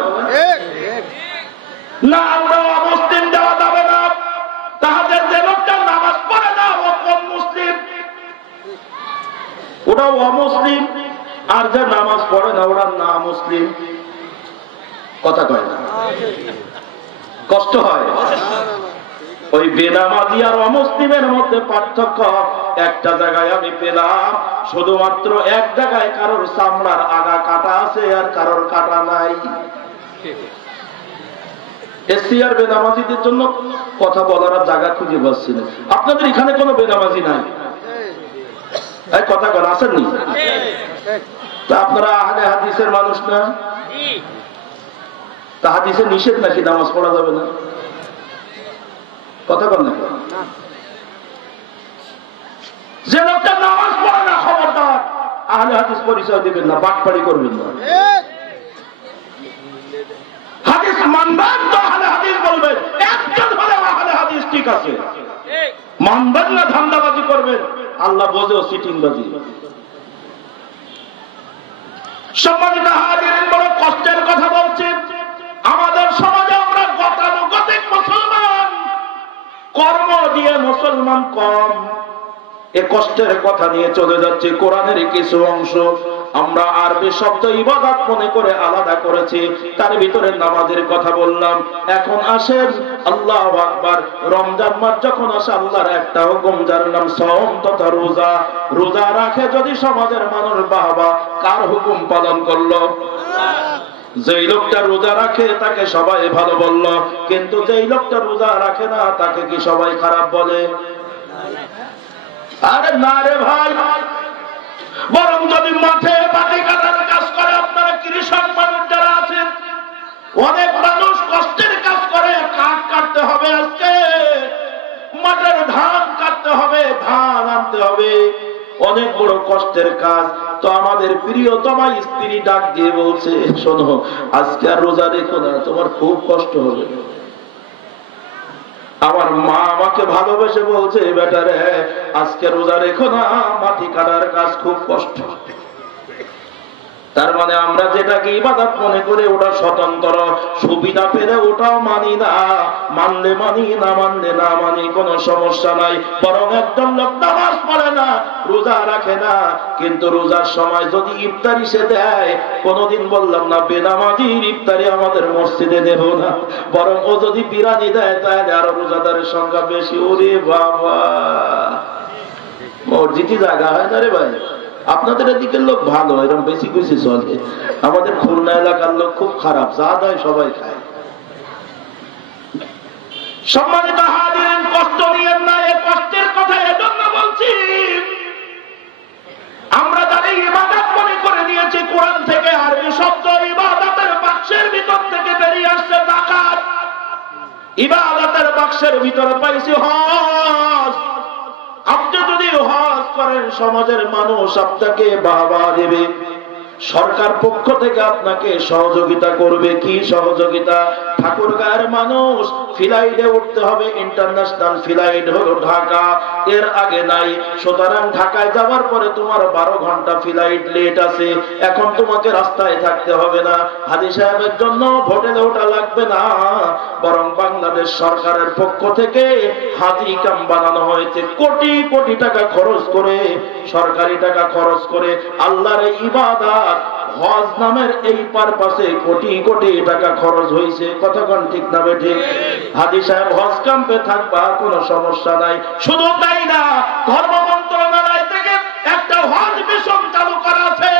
না? আমরা অমুসলিম দেওয়া যাবে না। তাহাদের যে লোকটা নামাজ পড়ে না, ও কোন মুসলিম? ওটাও অমুসলিম। আর যে নামাজ পড়ে না, ওরা না মুসলিম। কথা কয় না? কষ্ট হয়। ওই বেনামাজি আর অমুসলিমের মধ্যে পার্থক্য একটা জায়গায় আমি পেলাম, শুধুমাত্র এক জায়গায় কারোর চামড়ার আগা কাটা আছে আর কারোর কাটা নাই। এসি আর বেনামাজিদের জন্য কথা বলার জায়গা খুঁজে পাচ্ছি না। আপনাদের এখানে কোনো বেনামাজি নাই? কথা বলা আসেননি? তা আপনারা আহলে হাদিসের মানুষ না? তা হাদিসের নিষেধ নাকি নামাজ পড়া যাবে না? কথা বল না। যে লোকটা নামাজ পড়ে না, খবরদার আহলে হাদিস পরিচয় দিবেন না, বাটপাড়ি করবেন না। হাদিস মানবেন তো আহলে হাদিস বলবেন, একজন হলে আহলে হাদিস ঠিক আছে। মানবেন না, ধান্দাবাজি করবেন, আল্লাহ বোঝেও সিটিংবাজি। সম্মানিত হাজিরিন, বড় কষ্টের কথা বলছি। আমাদের সমাজে আমরা গতানুগতিক মুসলমান, কর্ম দিয়ে মুসলমান কম। এ কষ্টের কথা নিয়ে চলে যাচ্ছে কোরআনের কিছু অংশ। আমরা আরবি শব্দ ইবাদত মনে করে আলাদা করেছি, তার ভিতরে নামাজের কথা বললাম। এখন আসেন আল্লাহু আকবার, রমজান মাস যখন আসে, আল্লাহর একটা হুকুম, যার নাম সাওম তথা রোজা। রোজা রাখে যদি সমাজের মানুষ বাহবা, কার হুকুম পালন করলো? যেই লোকটা রোজা রাখে তাকে সবাই ভালো বলল, কিন্তু যেই লোকটা রোজা রাখে না তাকে কি সবাই খারাপ বলে? আরে না রে ভাই, বরং যদি মাঠে বাটি কাটার কাজ করে, আপনারা কৃষক মানুষ যারা আছেন, অনেক মানুষ কষ্টের কাজ করে, কাঠ কাটতে হবে, আজকে মাঠের ধান কাটতে হবে, ধান আনতে হবে, অনেক বড় কষ্টের কাজ। তো আমাদের প্রিয়তমা স্ত্রী ডাক দিয়ে বলছে, শোনো, আজকে আর রোজা রেখো না, তোমার খুব কষ্ট হবে। আমার মা আমাকে ভালোবেসে বলছে, বেটারে আজকে রোজা রেখো না, মাটি কাটার কাজ খুব কষ্ট। তার মানে আমরা যেটাকে ইবাদত মনে করে ওটা স্বতন্ত্র, সুবিধা পেলে ওটাও মানি না, মানলে মানি, না মানলে না মানি, কোনো সমস্যা নাই। বরং একদম লোক নামাজ পড়ে না, রোজা রাখে না, কিন্তু রোজার সময় যদি ইফতারি সে দেয়, কোনোদিন বললাম না বেনামাজির ইফতারি আমাদের মসজিদে দেব না, বরং ও যদি বিরিয়ানি দেয় তাহলে আরো রোজাদারের সংখ্যা বেশি। ওরে বাবা, মসজিদই জায়গা হয় না রে ভাই। আপনাদের এদিকের লোক ভালো, এরকম বেশি বেশি চলে। আমাদের খুলনা এলাকার লোক খুব খারাপ, যা দেয় সবাই খায়। সম্মানিত হাজিরিন, কষ্ট নিয়েন না। এই কষ্টের কথা এজন্য বলছি, আমরা যারা ইবাদত মনে করে নিয়েছি, কোরআন থেকে আরবি শব্দ ইবাদতের বাক্সের ভিতর থেকে বেরিয়ে আসছে যাকাত। ইবাদতের বাক্সের ভিতরে পাইছি হজ। আপনি যদি হজ করেন, সমাজের মানুষ আপনাকে বাহবা দেবে। সরকার পক্ষ থেকে আপনাকে সহযোগিতা করবে। কি সহযোগিতা? ঠাকুরগাঁয়ের মানুষ ফ্লাইটে উঠতে হবে, ইন্টারন্যাশনাল ফ্লাইট হলো ঢাকা, এর আগে নাই। সুতরাং ঢাকায় যাওয়ার পরে তোমার 12 ঘন্টা ফ্লাইট লেট আছে, এখন তোমাকে রাস্তায় থাকতে হবে না। হাজী সাহেবের জন্য হোটেলে ওঠা লাগবে না, বরং বাংলাদেশ সরকারের পক্ষ থেকে হাজী ক্যাম্প বানানো হয়েছে। কোটি কোটি টাকা খরচ করে, সরকারি টাকা খরচ করে আল্লাহর ইবাদত হজ নামের এই পারপাসে কোটি কোটি টাকা খরচ হয়েছে। কতক্ষণ ঠিক না বেঠিক? হাজী সাহেব হজ ক্যাম্পে থাকবা, কোনো সমস্যা নাই। শুধু তাই না, ধর্ম মন্ত্রণালয় থেকে একটা হজ মিশন চালু করা আছে।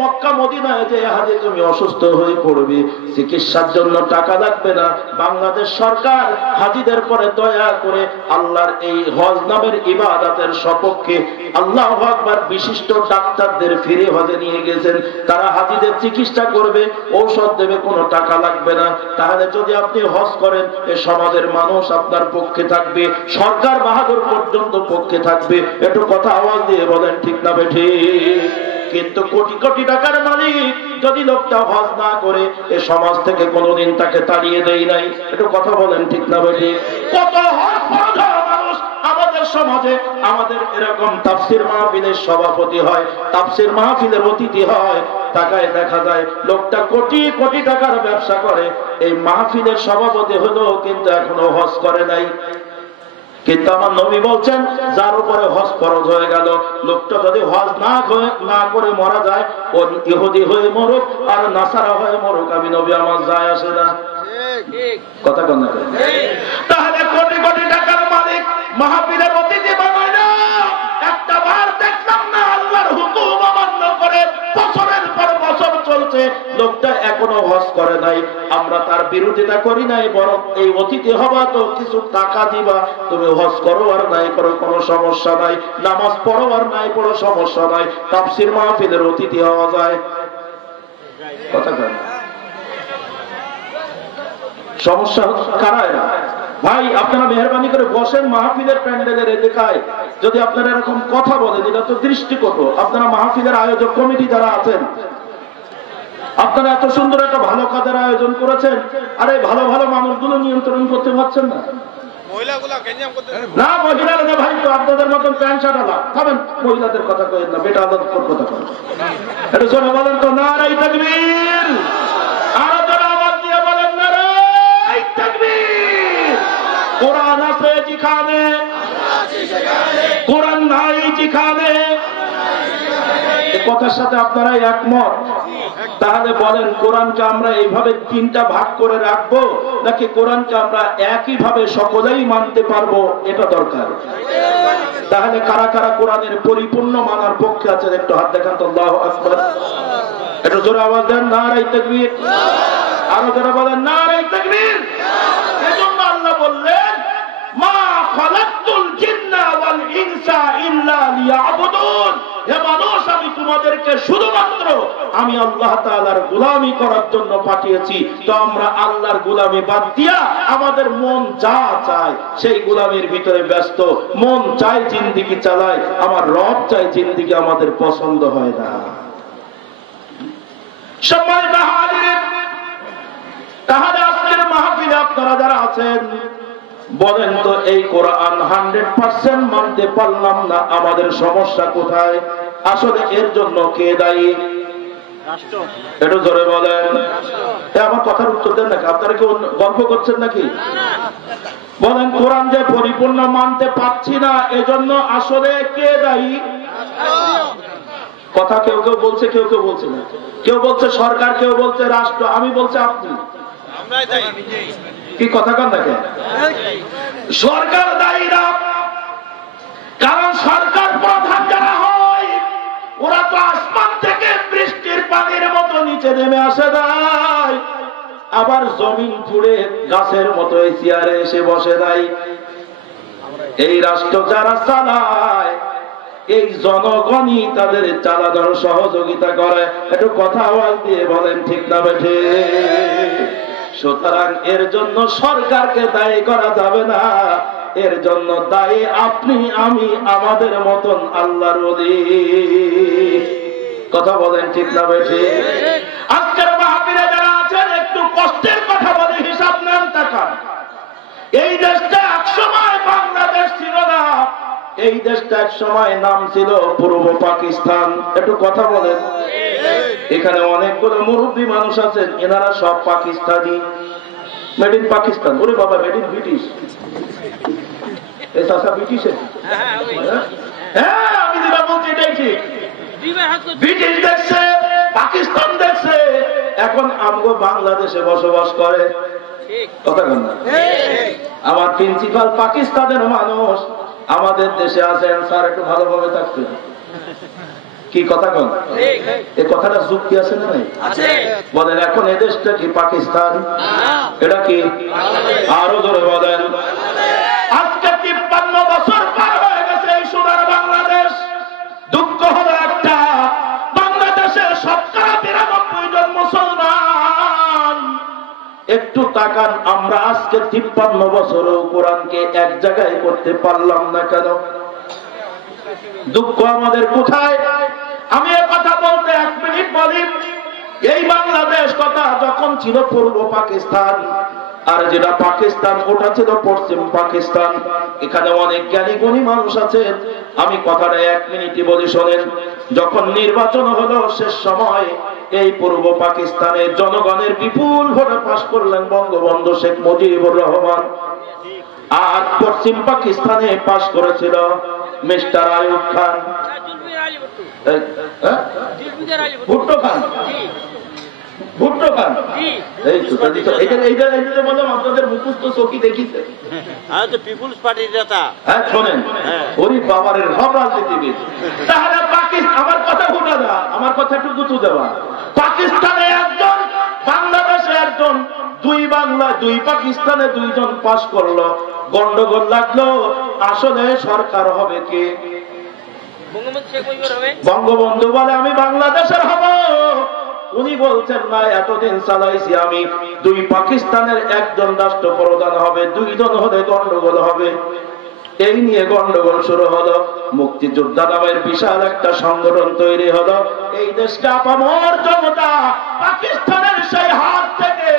মক্কা মদিনায় যে হাজী তুমি অসুস্থ হয়ে পড়বে, চিকিৎসার জন্য টাকা লাগবে না, বাংলাদেশ সরকার হাজীদের পরে দয়া করে আল্লাহর এই হজ নামের ইবাদতের সপক্ষে আল্লাহু আকবার বিশিষ্ট ডাক্তারদের ফিরে হজে নিয়ে গেছেন। তারা হাজীদের চিকিৎসা করবে, ঔষধ দেবে, কোনো টাকা লাগবে না। তাহলে যদি আপনি হজ করেন, এ সমাজের মানুষ আপনার পক্ষে থাকবে, সরকার বাহাদুর পর্যন্ত পক্ষে থাকবে। একটু কথা আওয়াজ দিয়ে বলেন ঠিক না বেঠিক? কিন্তু কোটি কোটি টাকার মালিক যদি লোকটা হজ না করে, এ সমাজ থেকে কোনোদিন তাকে তাড়িয়ে দেয় নাই। একটু কথা বলেন ঠিক না বেঠিক? কত হজ ফরজ মানুষ আমাদের সমাজে। আমাদের এরকম তাফসীর মাহফিলের সভাপতি হয়, তাফসীর মাহফিলের অতিথি হয়, টাকায় দেখা যায় লোকটা কোটি কোটি টাকার ব্যবসা করে, এই মাহফিলের সভাপতি হলো কিন্তু এখনো হজ করে নাই। কিন্তু আমার নবী বলছেন, যার উপরে হজ ফরজ হয়ে গেল, লোকটা যদি হজ না করে মারা যায়, ও ইহুদি হয়ে মরুক আর নাসারা হয়ে মরুক, আমি নবী আমার যায় আসে না। কথা কেন? তাহলে কোটি কোটি টাকার মালিক মাহফিলের অতিথি বানায় না। একটা বার দেখলাম না আল্লাহর হুকুম অমান্য করে বছরের পর বছর চলছে, লোকটা এখনো হজ করে নাই। আমরা তার বিরোধিতা করি নাই, বরং এই অতিথি হবা তো কিছু টাকা দিবা, তুমি হজ করো আর নাই করো কোনো সমস্যা নাই, নামাজ পড়ো আর নাই পড়ো সমস্যা নাই, তাফসীর মাহফিলের অতিথি হওয়া যায়। কথা কেন? সমস্যা কারা এরা? ভাই আপনারা মেহরবানি করে বসেন মাহফিলের প্যান্ডেলের এলাকায়। যদি আপনারা এরকম কথা বলেন, এটা তো দৃষ্টিকট। আপনারা মাহফিলের আয়োজক কমিটি যারা আছেন, আপনারা এত সুন্দর একটা ভালো কাজের আয়োজন করেছেন, আরে ভালো ভালো মানুষগুলো নিয়ন্ত্রণ করতে পারছেন না। না মহিলারা না ভাই, তো আপনাদের মতন প্যান্ট শার্ট আলা খাবেন, মহিলাদের কথা কয়েন না, বেটা আলাদা কথা করেন। এটা জোরে বলেন তো নারায়ে তাকবীর। আরো জোরে আওয়াজ দিয়ে বলেন নারায়ে তাকবীর। কোরআন আছে যেখানে, কোরআন নাই যেখানে, এই কথার সাথে আপনারা একমত? তাহলে বলেন, কোরআনকে আমরা এইভাবে তিনটা ভাগ করে রাখবো, নাকি কোরআনকে আমরা একই ভাবে সকলেই মানতে পারবো? এটা দরকার। তাহলে কারা কারা কোরআনের পরিপূর্ণ মানার পক্ষে আছেন একটু হাত দেখান তো। আল্লাহু আকবার। একটু জোরে আওয়াজ দেন নারায়ে তাকবীর। আরো জোরে বলেন নারায়ে তাকবীর। এজন্য আল্লাহ বললেন, মা খালাকতুল জিন্না ওয়াল ইনসা ইল্লা লিয়াবুদুন। হে মানুষ, আমি তোমাদেরকে শুধুমাত্র আমি আল্লাহ তাআলার গোলামি করার জন্য পাঠিয়েছি। তো আমরা আল্লাহর গোলামি বাদ দিয়া আমাদের মন যা চায় সেই গোলামির ভিতরে ব্যস্ত, মন চায় জিন্দেগি চালায়, আমার রব চায় জিন্দেগি আমাদের পছন্দ হয় না। সম্মানিত হাজির, তাহলে আজকের মাহফিলে আপনারা যারা আছেন, বলেন তো এই কোরআন 100% মানতে পারলাম না, আমাদের সমস্যা কোথায়? আসলে এর জন্য কে দায়ী? একটু জোরে বলেন। আমার কথার উত্তর দেন নাকি? আপনারা কি গল্প করছেন নাকি? বলেন, কোরআন যে পরিপূর্ণ মানতে পারছি না, এজন্য আসলে কে দায়ী? কথা কেউ কেউ বলছে, কেউ কেউ বলছে না। কেউ বলছে সরকার, কেউ বলছে রাষ্ট্র, আমি বলছি আপনি। কি কথা কান দেখেন? সরকার দায়ী না, কারণ সরকার প্রধান যারা হয় ওরা তো আসমান থেকে বৃষ্টির পানির মতো নিচে নেমে আসে নাই, আবার জমিন পুড়ে গাছের মতো এই চেয়ারে এসে বসে নাই। এই রাষ্ট্র যারা চালায়, এই জনগণই তাদের চালানোর সহযোগিতা করে। একটু কথা আওয়াজ দিয়ে বলেন ঠিক না বেঠে? সুতরাং এর জন্য সরকারকে দায়ী করা যাবে না, এর জন্য দায়ী আপনি আমি, আমাদের মতন আল্লাহর ওলি। কথা বলেন ঠিক না বেশি? আজকের মাহফিলে যারা আছেন একটু কষ্টের কথা বলে হিসাব নেন, টাকা। এই দেশটা একসময় বাংলাদেশ ছিল না, এই দেশটা এক সময় নাম ছিল পূর্ব পাকিস্তান। একটু কথা বলেন। এখানে অনেকগুলো মুরব্বী মানুষ আছেন, এনারা সব পাকিস্তানি, মেড ইন পাকিস্তান। ওরে বাবা, মেড ইন ব্রিটিশ। এই চাষা ব্রিটিশে? হ্যাঁ, আমি যেটা বলছি এটাই ঠিক। ব্রিটিশ দেখছে, পাকিস্তান দেখছে, এখন আমগো বাংলাদেশে বসবাস করে। কথা বল না। আমার প্রিন্সিপাল পাকিস্তানের মানুষ, আমাদের দেশে আছেন, স্যার একটু ভালোভাবে থাকতে। কি কথা বল? এই কথাটা যুক্তি আছে না নাই? বলেন, এখন এই দেশটা কি পাকিস্তান? এটা কি? আরো ধরে বলেন। আজকে 53 বছর পার হয়ে গেছে এই সোনার বাংলাদেশ। দুঃখ হলো একটা, বাংলাদেশের 93% জন মুসলমান। একটু তাকান, আমরা আজকে 53 বছরও কোরআনকে এক জায়গায় করতে পারলাম না কেন? দুঃখ আমাদের কোথায়? আমি এ কথা বলতে 1 মিনিট বলি। এই বাংলাদেশ কথা যখন ছিল পূর্ব পাকিস্তান, আর যেটা পাকিস্তান ওটা ছিল পশ্চিম পাকিস্তান। এখানে অনেক জ্ঞানী গুণী মানুষ আছেন, আমি কথাটা 1 মিনিটই বলি শোনেন। যখন নির্বাচন হলো শেষ সময়, এই পূর্ব পাকিস্তানের জনগণের বিপুল ভোটে পাশ করলেন বঙ্গবন্ধু শেখ মুজিবুর রহমান, আর পশ্চিম পাকিস্তানে পাশ করেছিল মিস্টার আইয়ুব খান, ভুট্টো খান, ভুট্টো খান। বললাম আপনাদের মুখস্থ চোখি দেখিছে। পিপুলস পার্টির নেতা। হ্যাঁ, শোনেন, ওই বাবার সব রাজনীতিবিদ। তাহলে পাকিস্তান, আমার কথা ভুটা না, আমার কথা একটু গুছু দেওয়া। পাকিস্তানে একজন, বাংলাদেশে একজন, 2 বাংলা 2 পাকিস্তানে 2 জন পাশ করলো, গন্ডগোল লাগলো। আসলে সরকার হবে কে? বঙ্গবন্ধু বলে আমি বাংলাদেশের হব। উনি বলছেন না, এতদিন চালাইছি আমি, 2 পাকিস্তানের একজন রাষ্ট্রপ্রধান হবে, 2 জন হলে গন্ডগোল হবে। এই নিয়ে গন্ডগোল শুরু হলো। মুক্তিযোদ্ধা নামের বিশাল একটা সংগঠন তৈরি হলো। এই দেশটা আপামর জনতা পাকিস্তানের সেই হাত থেকে,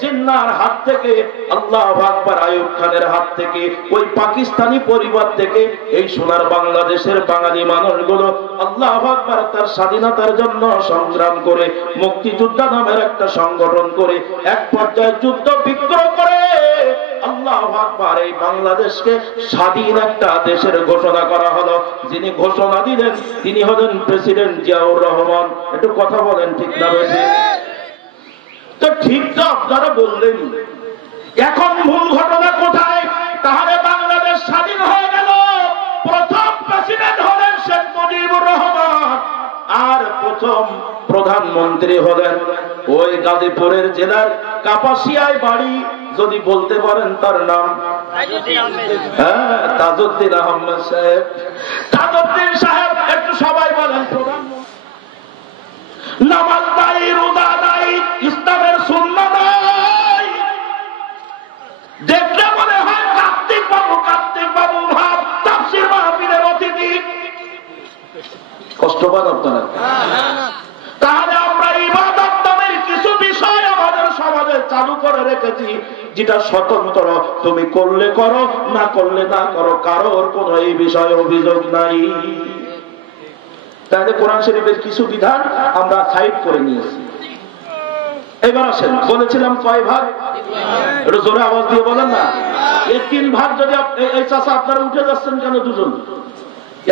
জিন্নার হাত থেকে, আল্লাহু আকবার, আইয়ুব খানের হাত থেকে, ওই পাকিস্তানি পরিবার থেকে এই সোনার বাংলাদেশের বাঙালি মানুষগুলো আল্লাহু আকবার তার স্বাধীনতার জন্য সংগ্রাম করে মুক্তিযোদ্ধা নামের একটা সংগঠন করে এক পর্যায়ে যুদ্ধ বিগ্রহ করে আল্লাহু আকবার এই বাংলাদেশকে স্বাধীন একটা দেশের ঘোষণা করা হলো। যিনি ঘোষণা দিলেন তিনি হলেন প্রেসিডেন্ট জিয়াউর রহমান। একটু কথা বলেন ঠিক না বেশি? তো ঠিক তো আপনারা বললেন। এখন মূল ঘটনা কোথায়? তাহলে বাংলাদেশ স্বাধীন হয়ে গেল, প্রথম প্রেসিডেন্ট হলেন শেখ মুজিবুর রহমান, আর প্রথম প্রধানমন্ত্রী হলেন ওই গাজীপুরের জেলার কাপাসিয়ায় বাড়ি, যদি বলতে পারেন তার নাম? হ্যাঁ, তাজউদ্দিন আহমেদ সাহেব। তাজউদ্দিন সাহেব, একটু সবাই বলেন প্রধানমন্ত্রী। নামাজ নাই, রোজা নাই, ইসলামের সুন্নাহ নাই। দেখলে মনে হয় কার্তিক বাবু ভাব তাফসীর মাহফিলের অতিথি। কষ্ট পান আপনারা? তাহলে আমরা ইবাদত নামের কিছু বিষয় আমাদের সমাজে চালু করে রেখেছি, যেটা স্বতন্ত্র, তুমি করলে করো, না করলে না করো, কারোর কোনো এই বিষয়ে অভিযোগ নাই। তাহলে কোরআন শরীফের কিছু বিধান আমরা সাইড করে নিয়েছি। এবার আসেন, বলেছিলাম কয় ভাগ? একটু জোরে আওয়াজ দিয়ে বলেন না। এই 3 ভাগ যদি এই চাচা আপনারা উঠে যাচ্ছেন কেন? 2 জন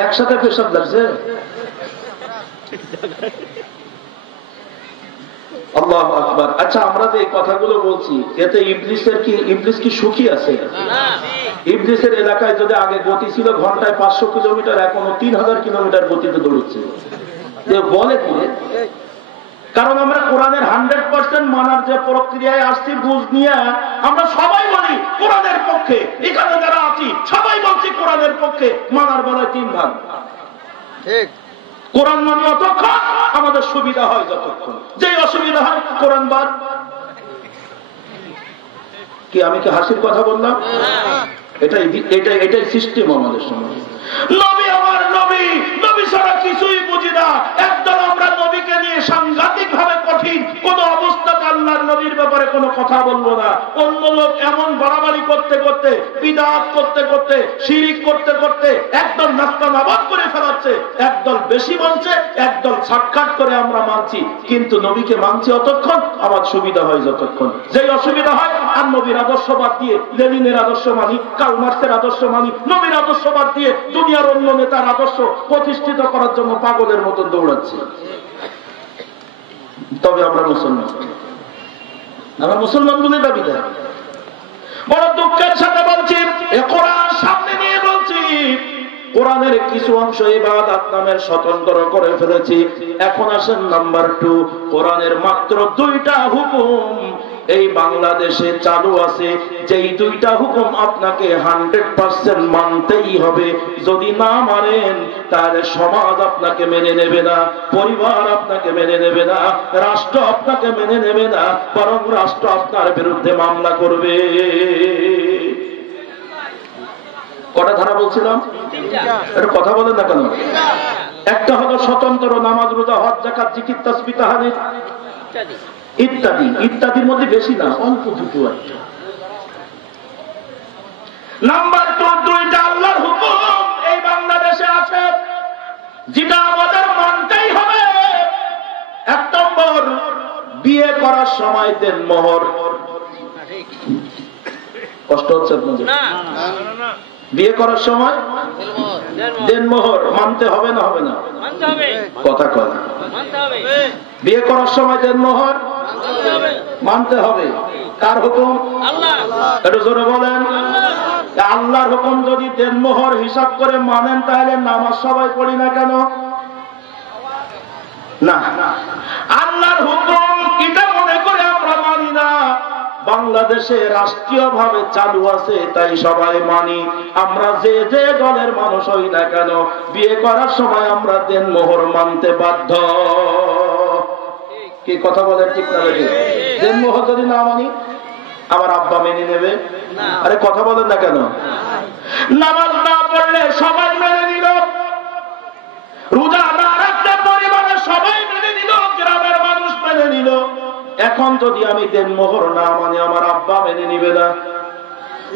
একসাথে পেশাব লাগছে। আল্লাহু আকবার। আচ্ছা, আমরা যে এই কথাগুলো বলছি, এতে ইবলিস কি সুখী আছে? ইবলিসের এলাকায় যদি আগে গতি ছিল ঘন্টায় 500 কিলোমিটার, এখনো 3000 কিলোমিটার গতিতে দৌড়চ্ছে। বলে কি? কারণ আমরা কোরআনের 100% মানার যে প্রক্রিয়ায় আসছি বুঝ নিয়ে আমরা সবাই বলি কোরআনের পক্ষে। এখানে যারা আছি সবাই বলছি কোরআনের পক্ষে, মানার বেলায় 3 ভাগ। ঠিক, কোরআন মানে অতক্ষণ আমাদের সুবিধা হয়, যতক্ষণ যেই অসুবিধা হয় কোরআন বাদ। কি আমি কি হাসির কথা বললাম? এটাই সিস্টেম আমাদের সমাজে। নবী আমার নবী, নবী ছাড়া কিছুই বুঝি না। একদল আমরা নবী নবীর ব্যাপারে কোনো কথা বলবো না। অন্য লোক এমন বাড়াবাড়ি করতে করতে, বিদআত করতে করতে, শিরিক করতে করতে একদল নাস্তানাবাদ করে ফেলাচ্ছে, একদল বেশি মানছে, একদল ছাটখাট করে আমরা মানছি, কিন্তু নবীকে মানছি অতক্ষণ আমার সুবিধা হয় যতক্ষণ। যেই অসুবিধা হয় আর নবীর আদর্শবাদ দিয়ে লেনিনের আদর্শ মানি, কার্ল মার্ক্সের আদর্শ মানি, নবীর আদর্শবাদ দিয়ে দুনিয়ার অন্য নেতার আদর্শ প্রতিষ্ঠিত করার জন্য পাগলের মতন দৌড়াচ্ছি। তবে আমরা মুসলমান, আমরা মুসলমান বলে দাবি দেয়। বড় দুঃখের সাথে বলছি, কোরআন সামনে নিয়ে বলছি, কোরআনের কিছু অংশ ইবাদত নামের স্বতন্ত্র করে ফেলেছি। এখন আসেন নাম্বার 2, কোরআনের মাত্র 2টা হুকুম এই বাংলাদেশে চালু আছে, যেই 2টা হুকুম আপনাকে 100% মানতেই হবে। যদি না মানেন তাহলে সমাজ আপনাকে মেনে নেবে না, পরিবার আপনাকে মেনে নেবে না, রাষ্ট্র আপনাকে মেনে নেবে না, বরং রাষ্ট্র আপনার বিরুদ্ধে মামলা করবে। কটা ধারা বলছিলাম? এটা কথা বলেন না কেন? একটা হলো স্বতন্ত্র নামাজ, রোজা, হজ, যাকাত, জিকির, তাসবিহ, তাহলিল ইত্যাদি। ইত্যাদির মধ্যে বেশি না, অল্প দুটো একটা। নাম্বার 2, 2টা আল্লাহর হুকুম এই বাংলাদেশে আছে, যেটা আমাদের মানতেই হবে। 1 নম্বর, বিয়ে করার সময় দেন মোহর। কষ্ট হচ্ছে আপনাদের? বিয়ে করার সময় দেন মোহর মানতে হবে না হবে না? কথা কয়। বিয়ে করার সময় দেন মোহর মানতে হবে। কার হুকুম? একটু জোরে বলেন। আল্লাহর হুকুম যদি দেন মোহর হিসাব করে মানেন, তাহলে নামাজ সবাই পড়ি না কেন? না, আল্লাহর হুকুম এটা মনে করে আমরা মানি না। বাংলাদেশে রাষ্ট্রীয় ভাবে চালু আছে তাই সবাই মানি। আমরা যে যে দলের মানুষ হই না কেন, বিয়ে করার সময় আমরা দেন মোহর মানতে বাধ্য। কি কথা বলেন ঠিক না? দেন মোহর যদি না মানি আমার আব্বা মেনে নেবে? আরে কথা বলেন না কেন? নামাজ না পড়লে সবাই মেনে নিল, রোজা না রাখলে পরিবারের সবাই মেনে নিল, গ্রামের মানুষ মেনে নিল। এখন যদি আমি দেন মোহর না মানে আমার আব্বা মেনে নিবে না।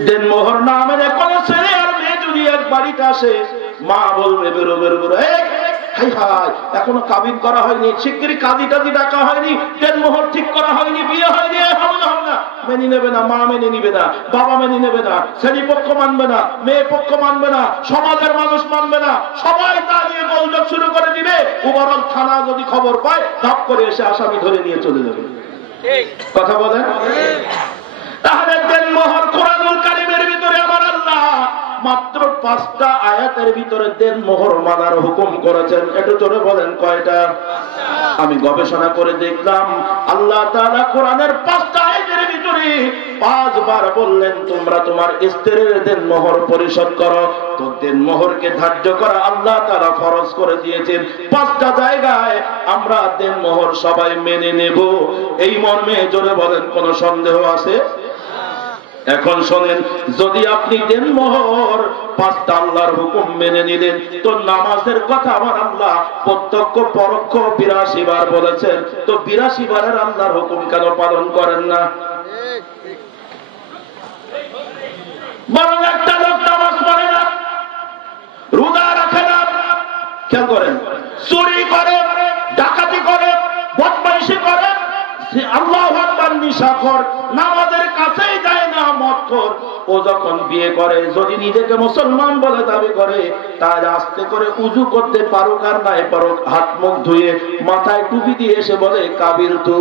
দেন মোহর না মানে কোন ছেলে আর মেয়ে যদি এক বাড়িতে আসে, মা বলবে বেরো বেরো বেরো, এখনো কাবিন করা হয়নি, শিগগিরই কাজী টাজি ডাকা হয়নি, দেন মোহর ঠিক করা হয়নি, বিয়ে হয়নি, হবে না, মেনে নেবে না, মা মেনে নিবে না, বাবা মেনে নেবে না, ছেলে পক্ষ মানবে না, মেয়ে পক্ষ মানবে না, সমাজের মানুষ মানবে না, সবাই তা নিয়ে গোলযোগ শুরু করে দিবে। ওভারঅল থানা যদি খবর পায়, ধাপ করে এসে আসামি ধরে নিয়ে চলে যাবে। কথা বলেন। তাহলে দেন মোহর কোরআনুল কারীমের ভিতরে আমার আল্লাহ মাত্র 5টা আয়াতের ভিতরে দেন মোহর মানার হুকুম করেছেন। একটু জোরে বলেন কয়টা? আমি গবেষণা করে দেখলাম আল্লাহ তাআলা কোরআনের 5টা আয়াতের ভিতরে 5 বার বললেন তোমরা তোমার স্ত্রীর দেন মোহর পরিশোধ করো। তো দেন মোহরকে ধার্য করা আল্লাহ তাআলা ফরজ করে দিয়েছেন। 5টা জায়গায় আমরা দেন মোহর সবাই মেনে নেব, এই মর্মে জোরে বলেন কোন সন্দেহ আছে? এখন শোনেন, যদি আপনি দেন মোহর 5টা আল্লাহর হুকুম মেনে নিলেন, তো নামাজের কথা আমার আল্লাহ প্রত্যক্ষ পরোক্ষ 82 বার বলেছেন। তো 82 বারের আল্লাহর হুকুম কেন পালন করেন না? বরং একটা লোক নামাজ পড়ে না, রোজা রাখে না, খেয়াল করেন, চুরি করে, ডাকাতি করে, বদমাইশি করে, আল্লাহু আকবার নিশাখর, নামাজের কাছেই যায় না, মদখোর। ও যখন বিয়ে করে, যদি নিজেকে মুসলমান বলে দাবি করে, তাহলে আস্তে করে উযু করতে পারুক আর নাই পারুক, হাত মুখ ধুয়ে মাথায় টুপি দিয়ে এসে বলে কাবির তু,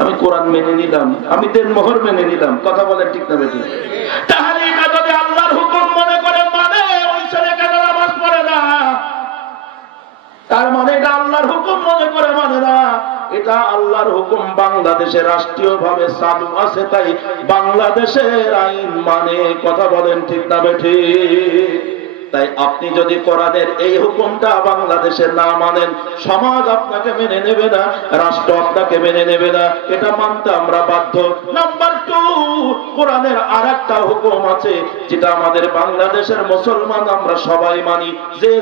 আমি কোরআন মেনে নিলাম, আমি দেন মোহর মেনে নিলাম। কথা বলে ঠিক না বেঠিক? তাহলে এটা যদি আল্লাহর হুকুম মনে করে মানে, ওই ছেলে কেন নামাজ পড়ে না? তার মানে এটা আল্লাহর হুকুম মনে করে মানে না, এটা আল্লাহর হুকুম বাংলাদেশে রাষ্ট্রীয় ভাবে চালু আছে তাই বাংলাদেশের আইন মানে। কথা বলেন ঠিক না বেঠিক? তাই আপনি যদি কোরআনের এই হুকুমটা বাংলাদেশে না মানেন, সমাজ আপনাকে মেনে নেবে না, রাষ্ট্র আপনাকে মেনে নেবে না, এটা মানতে আমরা বাধ্য। নাম্বার 2, কোরআনের আরেকটা হুকুম আছে যেটা আমাদের বাংলাদেশের মুসলমান আমরা সবাই মানি,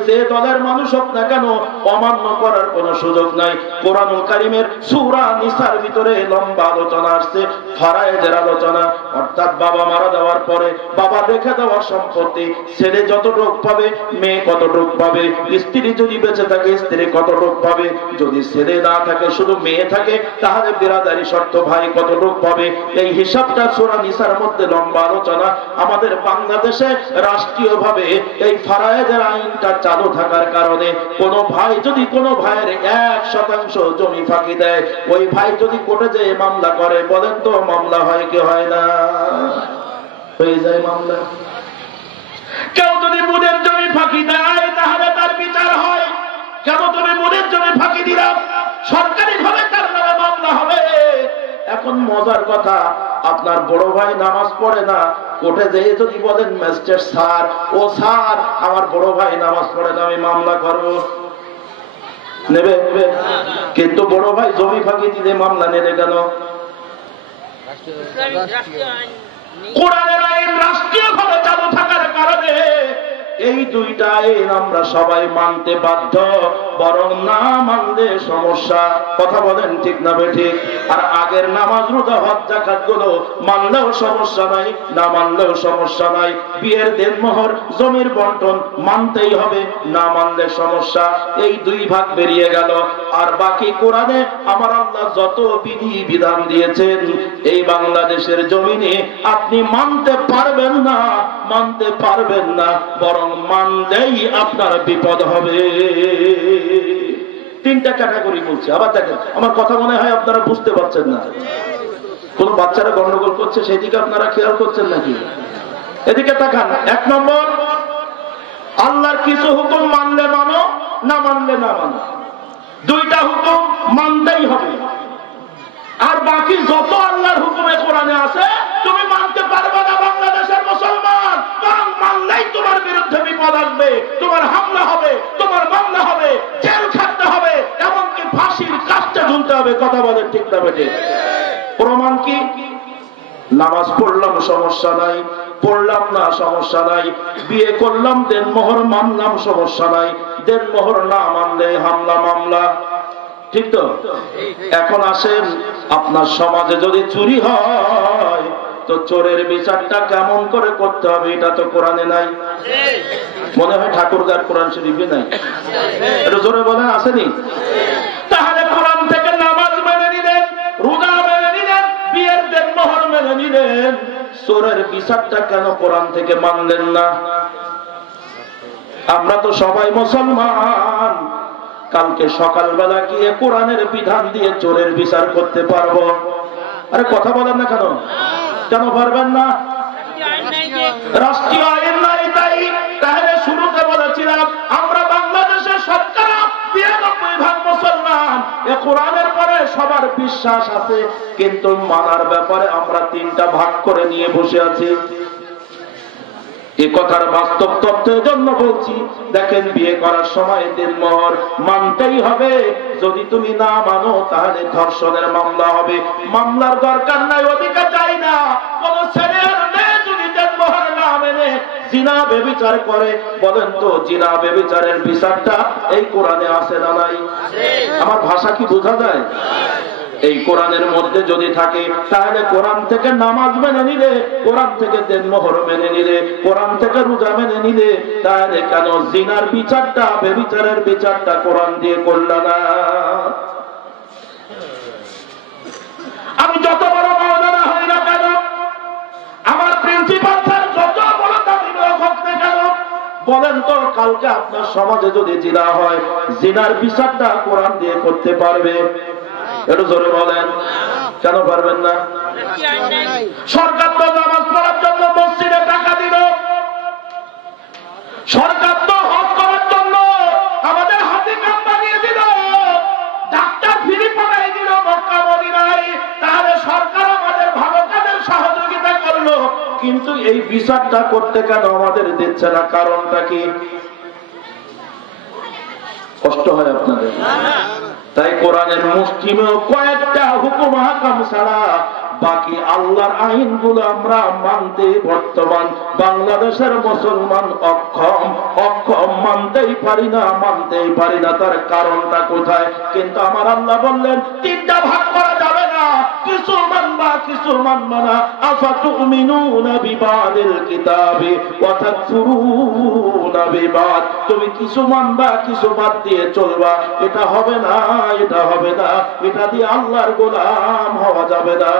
যে দলের মানুষ হোক না কেন অমান্য করার কোনো সুযোগ নাই। কোরআনুল কারীমের সূরা নিসার ভিতরে লম্বা আলোচনা আসছে, ফরায়েজের আলোচনা, অর্থাৎ বাবা মারা যাওয়ার পরে বাবা রেখে দেওয়ার সম্পত্তি ছেলে যতটুক পাবে, মেয়ে কতটুক পাবে, স্ত্রী যদি বেঁচে থাকে স্ত্রী কতটুক পাবে, যদি ছেলে না থাকে শুধু মেয়ে থাকে তাহলে বিরাদারি শর্ত ভাই কতটুক পাবে। এই হিসাবটা সূরা নিসার মধ্যে লম্বা আলোচনা। আমাদের বাংলাদেশে রাষ্ট্রীয়ভাবে এই ফরায়েজের আইনটা চালু থাকার কারণে কোন ভাই যদি কোন ভাইয়ের 1% জমি ফাঁকি দেয়, ওই ভাই যদি কোর্টে যেয়ে মামলা করে, বলেন তো মামলা হয় কি হয় না? হয়ে যায় মামলা। কেউ যদি মুদের জমি ফাঁকি দেয় তাহলে তার বিচার হয়। কেন তুমি মুদের জমি ফাঁকি দিলাম, সরকারি ভাবে তার নামে মামলা হবে। এখন মজার কথা, আপনার বড় ভাই নামাজ পড়ে না, কোর্টে যেয়ে যদি বলেন ম্যাজিস্ট্রেট স্যার, ও স্যার আমার বড় ভাই নামাজ পড়ে না, আমি মামলা করব, নেবে? কিন্তু বড় ভাই জমি ফাঁকি দিলে মামলা নেবে কেন? কোরআনের আইন রাষ্ট্রীয়ভাবে চালু থাকার কারণে এই দুইটা আইন আমরা সবাই মানতে বাধ্য, বরং না মানলে সমস্যা। কথা বলেন ঠিক না বেঠিক? আর আগের নামাজ রোজা হজ যাকাত গুলো মানলেও সমস্যা নাই, না মানলেও সমস্যা নাই। বিয়ের দেনমোহর জমির বন্টন মানতেই হবে, না মানলে সমস্যা। এই দুই ভাগ বেরিয়ে গেল। আর বাকি কোরআনে আমার আল্লাহ যত বিধি বিধান দিয়েছেন এই বাংলাদেশের জমিনে আপনি মানতে পারবেন না, মানতে পারবেন না, বরং মানলেই আপনার বিপদ হবে। তিনটা ক্যাটাগরি বলছি। আবার দেখেন, আমার কথা মনে হয় আপনারা বুঝতে পারছেন না। কোন বাচ্চারা গন্ডগোল করছে সেদিকে আপনারা খেয়াল করছেন নাকি? এদিকে তাকান। 1 নম্বর, আল্লাহর কিছু হুকুম মানলে মানো, না মানলে না মানো। দুইটা হুকুম মানতেই হবে। আর বাকি যত আল্লাহর হুকুমে কোরআনে আছে তুমি মানতে পারবে না বাংলাদেশের মুসলমান, কারণ মানলেই তোমার বিরুদ্ধে বিপদ আসবে, তোমার হামলা হবে, তোমার মামলা হবে, জেল খাটতে হবে, এমনকি ফাঁসির কাস্টে ঝুলতে হবে। কথা বলে ঠিক না বেটে? প্রমাণ কি? নামাজ পড়লাম সমস্যা নাই, পড়লাম না সমস্যা নাই, বিয়ে করলাম দেনমোহর মানলাম সমস্যা নাই, দেনমোহর না মানলে হামলা মামলা। ঠিক তো? এখন আসেন, আপনার সমাজে যদি চুরি হয় তো চোরের বিচারটা কেমন করে করতে হবে এটা তো কোরআনে নাই। মনে হয় ঠাকুরগার কোরআন শরীফে নাই। এটা জোরে বলেন, আসেনি? তাহলে কোরআন থেকে নামাজ মেনে নিলেন, রোজা মেনে নিলেন, বিয়ের দেনমোহর মেনে নিলেন, চোরের বিচারটা কেন কোরআন থেকে মানলেন না? আমরা তো সবাই মুসলমান, কালকে সকালবেলা গিয়ে কোরআনের বিধান দিয়ে চোরের বিচার করতে পারবো? আরে কথা বলেন না কেন? কেন পারবেন না? রাষ্ট্রীয় আইন নাই। তাহলে শুরুতে বলেছিলাম আমরা বাংলাদেশের শতকরা 92% মুসলমান, এ কোরআনের পরে সবার বিশ্বাস আছে, কিন্তু মানার ব্যাপারে আমরা 3টা ভাগ করে নিয়ে বসে আছি। এ কথার বাস্তব তথ্যের জন্য বলছি। দেখেন, বিয়ে করার সময় দেনমোহর মানতেই হবে। যদি তুমি না মানো তাহলে ধর্ষণের মামলা হবে। মামলার দরকার নাই, অধিকার চাই না। কোন ছেলের মেয়ে যদি দেনমোহর না মেনে জিনা ব্যভিচার করে, বলেন তো জিনা ব্যভিচারের বিচারটা এই কোরআনে আছে না নাই? আমার ভাষা কি বোঝা যায়? এই কোরআনের মধ্যে যদি থাকে তাহলে কোরআন থেকে নামাজ মেনে নিলে, কোরআন থেকে দেনমোহর মেনে নিলে, কোরআন থেকে রোজা মেনে নিলে, তাহলে কেন জিনার বিচারটা, ব্যভিচারের বিচারটা কোরআন দিয়ে করল না? আমি যত বড় মাওলানা হই না কেন, আমার প্রিন্সিপাল স্যার যত বড় দাবি হোক না কেন, বলেন তো কালকে আপনার সমাজে যদি জিনা হয়, জিনার বিচারটা কোরআন দিয়ে করতে পারবে? একটু জোরে বলেন, কেন পারবেন না? সরকার তো নামাজ পড়ার জন্য মসজিদে টাকা দিল, সরকার তো হজ করার জন্য আমাদের হাতে কাম বানিয়ে দিল, ডাক্তার ফ্রি পাঠাই দিল মক্কা মদিনায়। তাহলে সরকার আমাদের ভালো কাজের সহযোগিতা করলো, কিন্তু এই বিচারটা করতে কেন আমাদের দিচ্ছে না? কারণটা কি? কষ্ট হয় আপনাদের? তাই কোরআনের মুসলিমেও কয়েকটা হুকুম হাকাম ছাড়া বাকি আল্লাহর আইনগুলো আমরা মানতে বর্তমান বাংলাদেশের মুসলমান অক্ষম মানতেই পারি না। তার কারণটা কোথায়? কিন্তু আমার আল্লাহ বললেন তিনটা ভাগ করা যাবে না, কিছু মানবা কিছু মানবা না। আফাতুমিনুনা বিবাদিল কিতাবি ওয়া তাকফুরুনা বিবাদ, তুমি কিছু মানবা কিছু বাদ দিয়ে চলবা, এটা হবে না। এটা দিয়ে আল্লাহর গোলাম হওয়া যাবে না।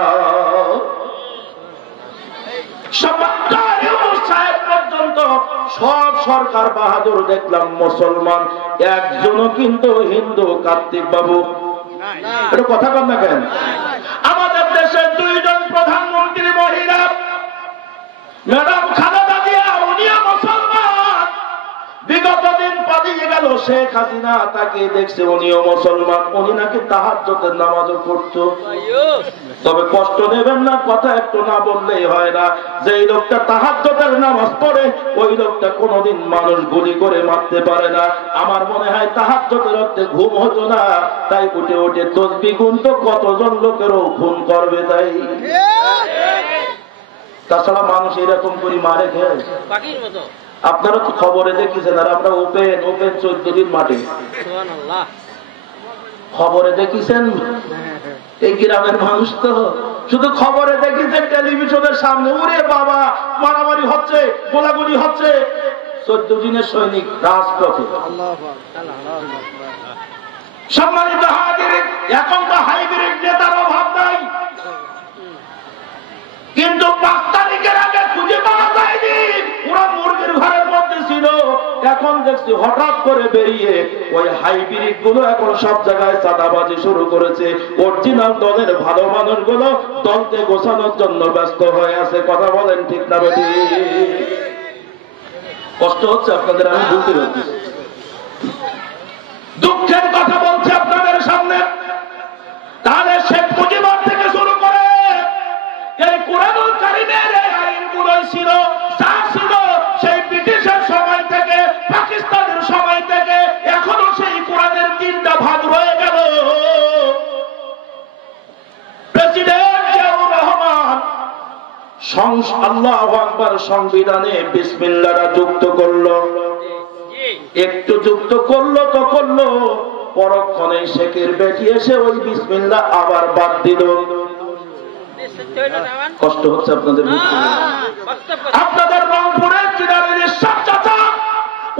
পর্যন্ত সব সরকার বাহাদুর দেখলাম মুসলমান, একজনও কিন্তু হিন্দু। কার্তিক বাবু এটা কথা কন না কেন? আমাদের দেশের দুইজন প্রধানমন্ত্রী মহিলা, ম্যাডাম খালেদা জিয়া, উনিও মুসলমান। বিগত দিন পালিয়ে গেল শেখ হাসিনা, তাকে দেখছে উনিও মুসলমান। উনি নাকি তাহাজ্জুদের নামাজও পড়তো। তবে কষ্ট নেবেন না, কথা একটু না বললেই হয় না। যেই লোকটা তাহাজ্জুদের নামাজ পড়ে ওই লোকটা কোনোদিন মানুষ গুলি করে মারতে পারে না। আমার মনে হয় তাহাজ্জুদের রাতে ঘুম হতো না, তাই উঠে উঠে তাসবিহ গুনতো, কতজন লোকেরও খুন করবে তাই। তাছাড়া মানুষ এরকম করে মারে খেয়ে পাখির মতো। আপনারা তো খবরে দেখেছেন, আর আমরা ওপেন 14 দিন মাঠে খবরে দেখেছেন। এই গ্রামের মানুষ তো শুধু খবরে দেখেছেন, টেলিভিশনের সামনে ওরে বাবা মারামারি হচ্ছে, গোলাগুলি হচ্ছে। 14 দিনের সৈনিক রাজপথে। সম্মানিত হাজিরিন, এখন তো হাইব্রিড নেতার অভাব নাই, কিন্তু 5 তারিখের আগে খুঁজে পাওয়া যায়নি। ওরা মুরগির ঘরের মধ্যে ছিল, এখন দেখছি হঠাৎ করে বেরিয়ে ওই হাইব্রিড গুলো এখন সব জায়গায় চাঁদাবাজি শুরু করেছে। অরিজিনাল দলের ভালো মানুষগুলো দলকে গোছানোর জন্য ব্যস্ত হয়ে আছে। কথা বলেন ঠিক না বেটি? কষ্ট হচ্ছে আপনাদের, আমি বুঝতে পারছি। দুঃখের কথা বলছি আপনাদের সামনে। তাহলে শেখ মুজিবুর থেকে শুরু করে এই কুরআনুল কারীমের এই আইনগুলোই ছিল, যা ছিল সেই ব্রিটিশের সময় থেকে, পাকিস্তানের সময় থেকে, এখনো সেই কোরআনের 3টা ভাগ রয়ে গেল। প্রেসিডেন্ট জিয়াউর রহমান আল্লাহু আকবার সংবিধানে বিসমিল্লাহটা যুক্ত করলো। একটু যুক্ত করলো তো করলো, পরক্ষণে শেখের বেটি এসে ওই বিসমিল্লাহ আবার বাদ দিল। কষ্ট হচ্ছে আপনাদের? আপনাদের রংপুরের কিনারের চাচা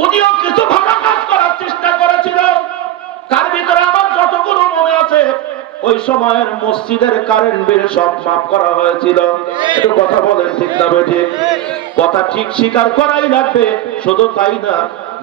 উনিও কিছু ভালো কাজ করার চেষ্টা করেছিল। তার ভিতরে আমার যতগুলো মনে আছে, ওই সময়ের মসজিদের কারেন্ট বিল সব মাফ করা হয়েছিল। একটু কথা বলেন ঠিক না বেঠিক? কথা ঠিক স্বীকার করাই লাগবে। শুধু তাই না,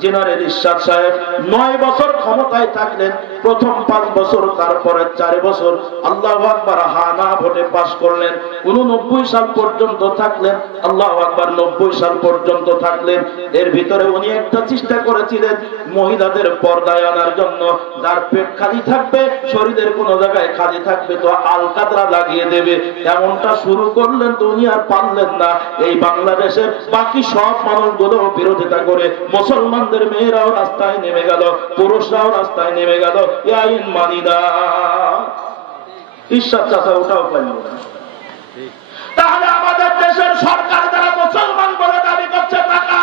জেনারেল ইরশাদ সাহেব 9 বছর ক্ষমতায় থাকলেন। প্রথম 5 বছর, তারপরে 4 বছর আল্লাহু আকবার হানা ভোটে পাস করলেন। 89 সাল পর্যন্ত থাকলেন। আল্লাহু আকবার 90 সাল পর্যন্ত থাকলেন। এর ভিতরে উনি একটা চেষ্টা করেছিলেন মহিলাদের পর্দায় আনার জন্য। যার পেট খালি থাকবে, শরীরের কোন জায়গায় খালি থাকবে তো আলকাতরা লাগিয়ে দেবে, এমনটা শুরু করলেন। তো উনি আর পারলেন না। এই বাংলাদেশের বাকি সব মানুষগুলো বিরোধিতা করে মুসলমানদের মেয়েরাও রাস্তায় নেমে গেল, পুরুষরাও রাস্তায় নেমে গেল। এই আইন মানি না। ঈশ্বর চাচা ওটাও পাইল না। তাহলে আমাদের দেশের সরকার যারা মুসলমান বলে দাবি করছে, টাকা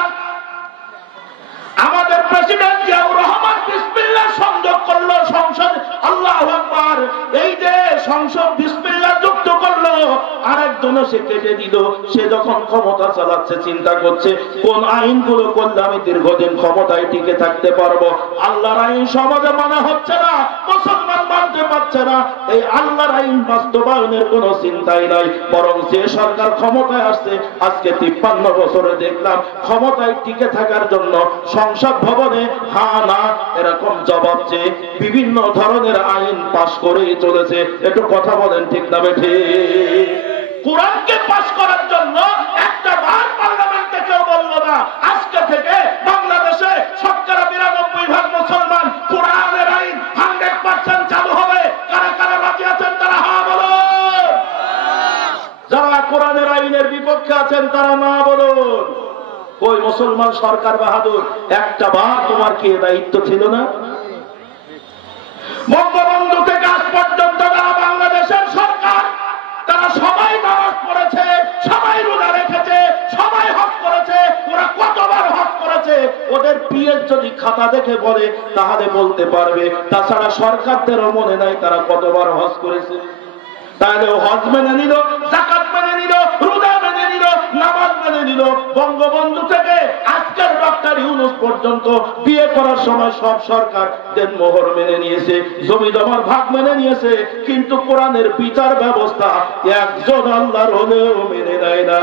আমাদের প্রেসিডেন্ট জিয়াউর রহমান বিসমিল্লাহ সংযোগ করলো সংসদ। আল্লাহু আকবার। এই যে সংসদ বিসমিল্লাহ যুক্ত করলো, আরেকজনও সে কেটে দিল। সে যখন ক্ষমতা চালাচ্ছে চিন্তা করছে কোন আইনগুলো করলে আমি দীর্ঘদিন ক্ষমতায় টিকে থাকতে পারবো। আল্লাহর আইন সমাজে মানা হচ্ছে না, মুসলমান মানতে পারছে না। এই আল্লাহর আইন বাস্তবায়নের কোনো চিন্তাই নাই। বরং যে সরকার ক্ষমতায় আসছে আজকে 53 বছরে দেখলাম ক্ষমতায় টিকে থাকার জন্য সংসদ ভবনে হা না এরকম জবাব চেয়ে বিভিন্ন ধরনের আইন পাশ করেই চলেছে। একটু কথা বলেন ঠিক না বেঠিক? কোরআনকে পাশ করার জন্য একটা বার পার্লামেন্টে কেউ বলল না আজকে থেকে বাংলাদেশে 92% মুসলমান, কোরআনের আইন 100% চালু হবে। কারা কারা রাজি আছেন তারা হা বলো। যারা কোরআনের আইনের বিপক্ষে আছেন তারা না বলুন। ওই মুসলমান সরকার বাহাদুর, একটা বার তোমার কি দায়িত্ব ছিল না? বঙ্গবন্ধু থেকে আজ পর্যন্ত যারা বাংলাদেশের সরকার, তারা সবাই নামাজ পড়েছে, সবাই রোজা রেখেছে, সবাই হজ করেছে। ওরা কতবার হজ করেছে ওদের পিএস যদি খাতা দেখে বলে তাহলে বলতে পারবে। তাছাড়া সরকারদেরও মনে নাই তারা কতবার হজ করেছে। তাহলে হজ মেনে নিল, যাকাত মেনে নিল, রোজা মেনে নিল, নামাজ মেনে নিল। বঙ্গবন্ধু থেকে আজকের ডক্টর ইউনূস পর্যন্ত বিয়ে করার সময় সব সরকার দেনমোহর মেনে নিয়েছে, জমি জমার ভাগ মেনে নিয়েছে, কিন্তু কোরআনের বিচার ব্যবস্থা একজন আল্লাহর হলেও মেনে নেয় না।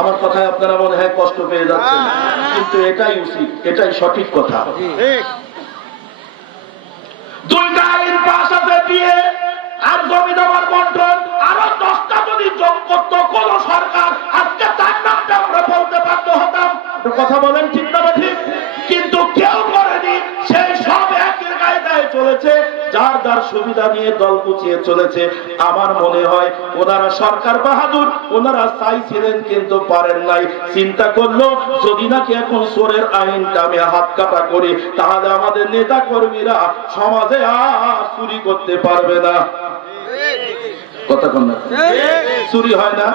আমার কথায় আপনারা মনে হয় কষ্ট পেয়ে যাচ্ছেন, কিন্তু এটাই উচিত, এটাই সঠিক কথা। দুইটা আইন পাশ আছে, বিয়ে আর জমি জমার বন্টন। আরো 10টা যদি যোগ করতো কোন সরকার, আজকে তার নামটা আমরা বলতে বাধ্য হতাম। কথা বলেন ঠিক না ঠিক? কিন্তু কেউ করেনি। সেই সব একের কায়দায় চলেছে, যার যার সুবিধা নিয়ে দল গুছিয়ে চলেছে। আমার মনে হয় ওনারা সরকার বাহাদুর, ওনারা চাইছিলেন কিন্তু পারেন নাই। চিন্তা করলো যদি নাকি এখন চোরের আইনটা আমি হাত কাটা করি, তাহলে আমাদের নেতা কর্মীরা সমাজে আর চুরি করতে পারবে না। কথা কন না? চুরি হয় না?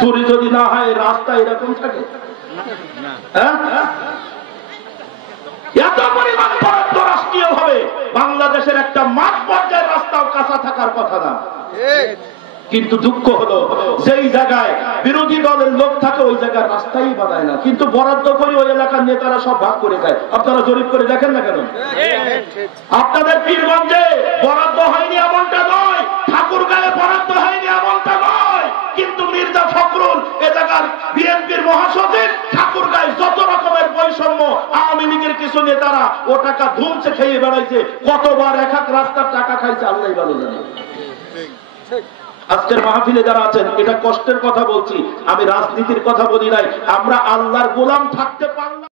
চুরি যদি না হয় রাস্তা এরকম থাকে? এত পরিমাণ বরাদ্দ রাষ্ট্রীয় ভাবে বাংলাদেশের একটা মাঠ পর্যায়ের রাস্তাও কাঁচা থাকার কথা না। কিন্তু দুঃখ হলো যেই জায়গায় বিরোধী দলের লোক থাকে ওই জায়গায় রাস্তাই বানায় না, কিন্তু বরাদ্দ করে ওই এলাকার নেতারা সব ভাগ করে খায়। আপনারা জরিপ করে দেখেন না কেন? আপনাদের পীরগঞ্জে বরাদ্দ হয়নি এমনটা নয়, ঠাকুরগাঁয়ে বরাদ্দ হয়নি এমনটা নয়, কিন্তু মির্জা ফখরুল এলাকার বিএনপির মহাসচিব ঠাকুরগাঁয়ে যত রকমের বৈষম্য, আওয়ামী লীগের কিছু নেতারা ও টাকা ধুমছে খেয়ে বেড়াইছে, কতবার এক এক রাস্তার টাকা খাইছে আল্লাহ ভালো জানে। আজকের মাহফিলে যারা আছেন, এটা কষ্টের কথা বলছি, আমি রাজনীতির কথা বলি নাই। আমরা আল্লাহর গোলাম থাকতে পারলাম।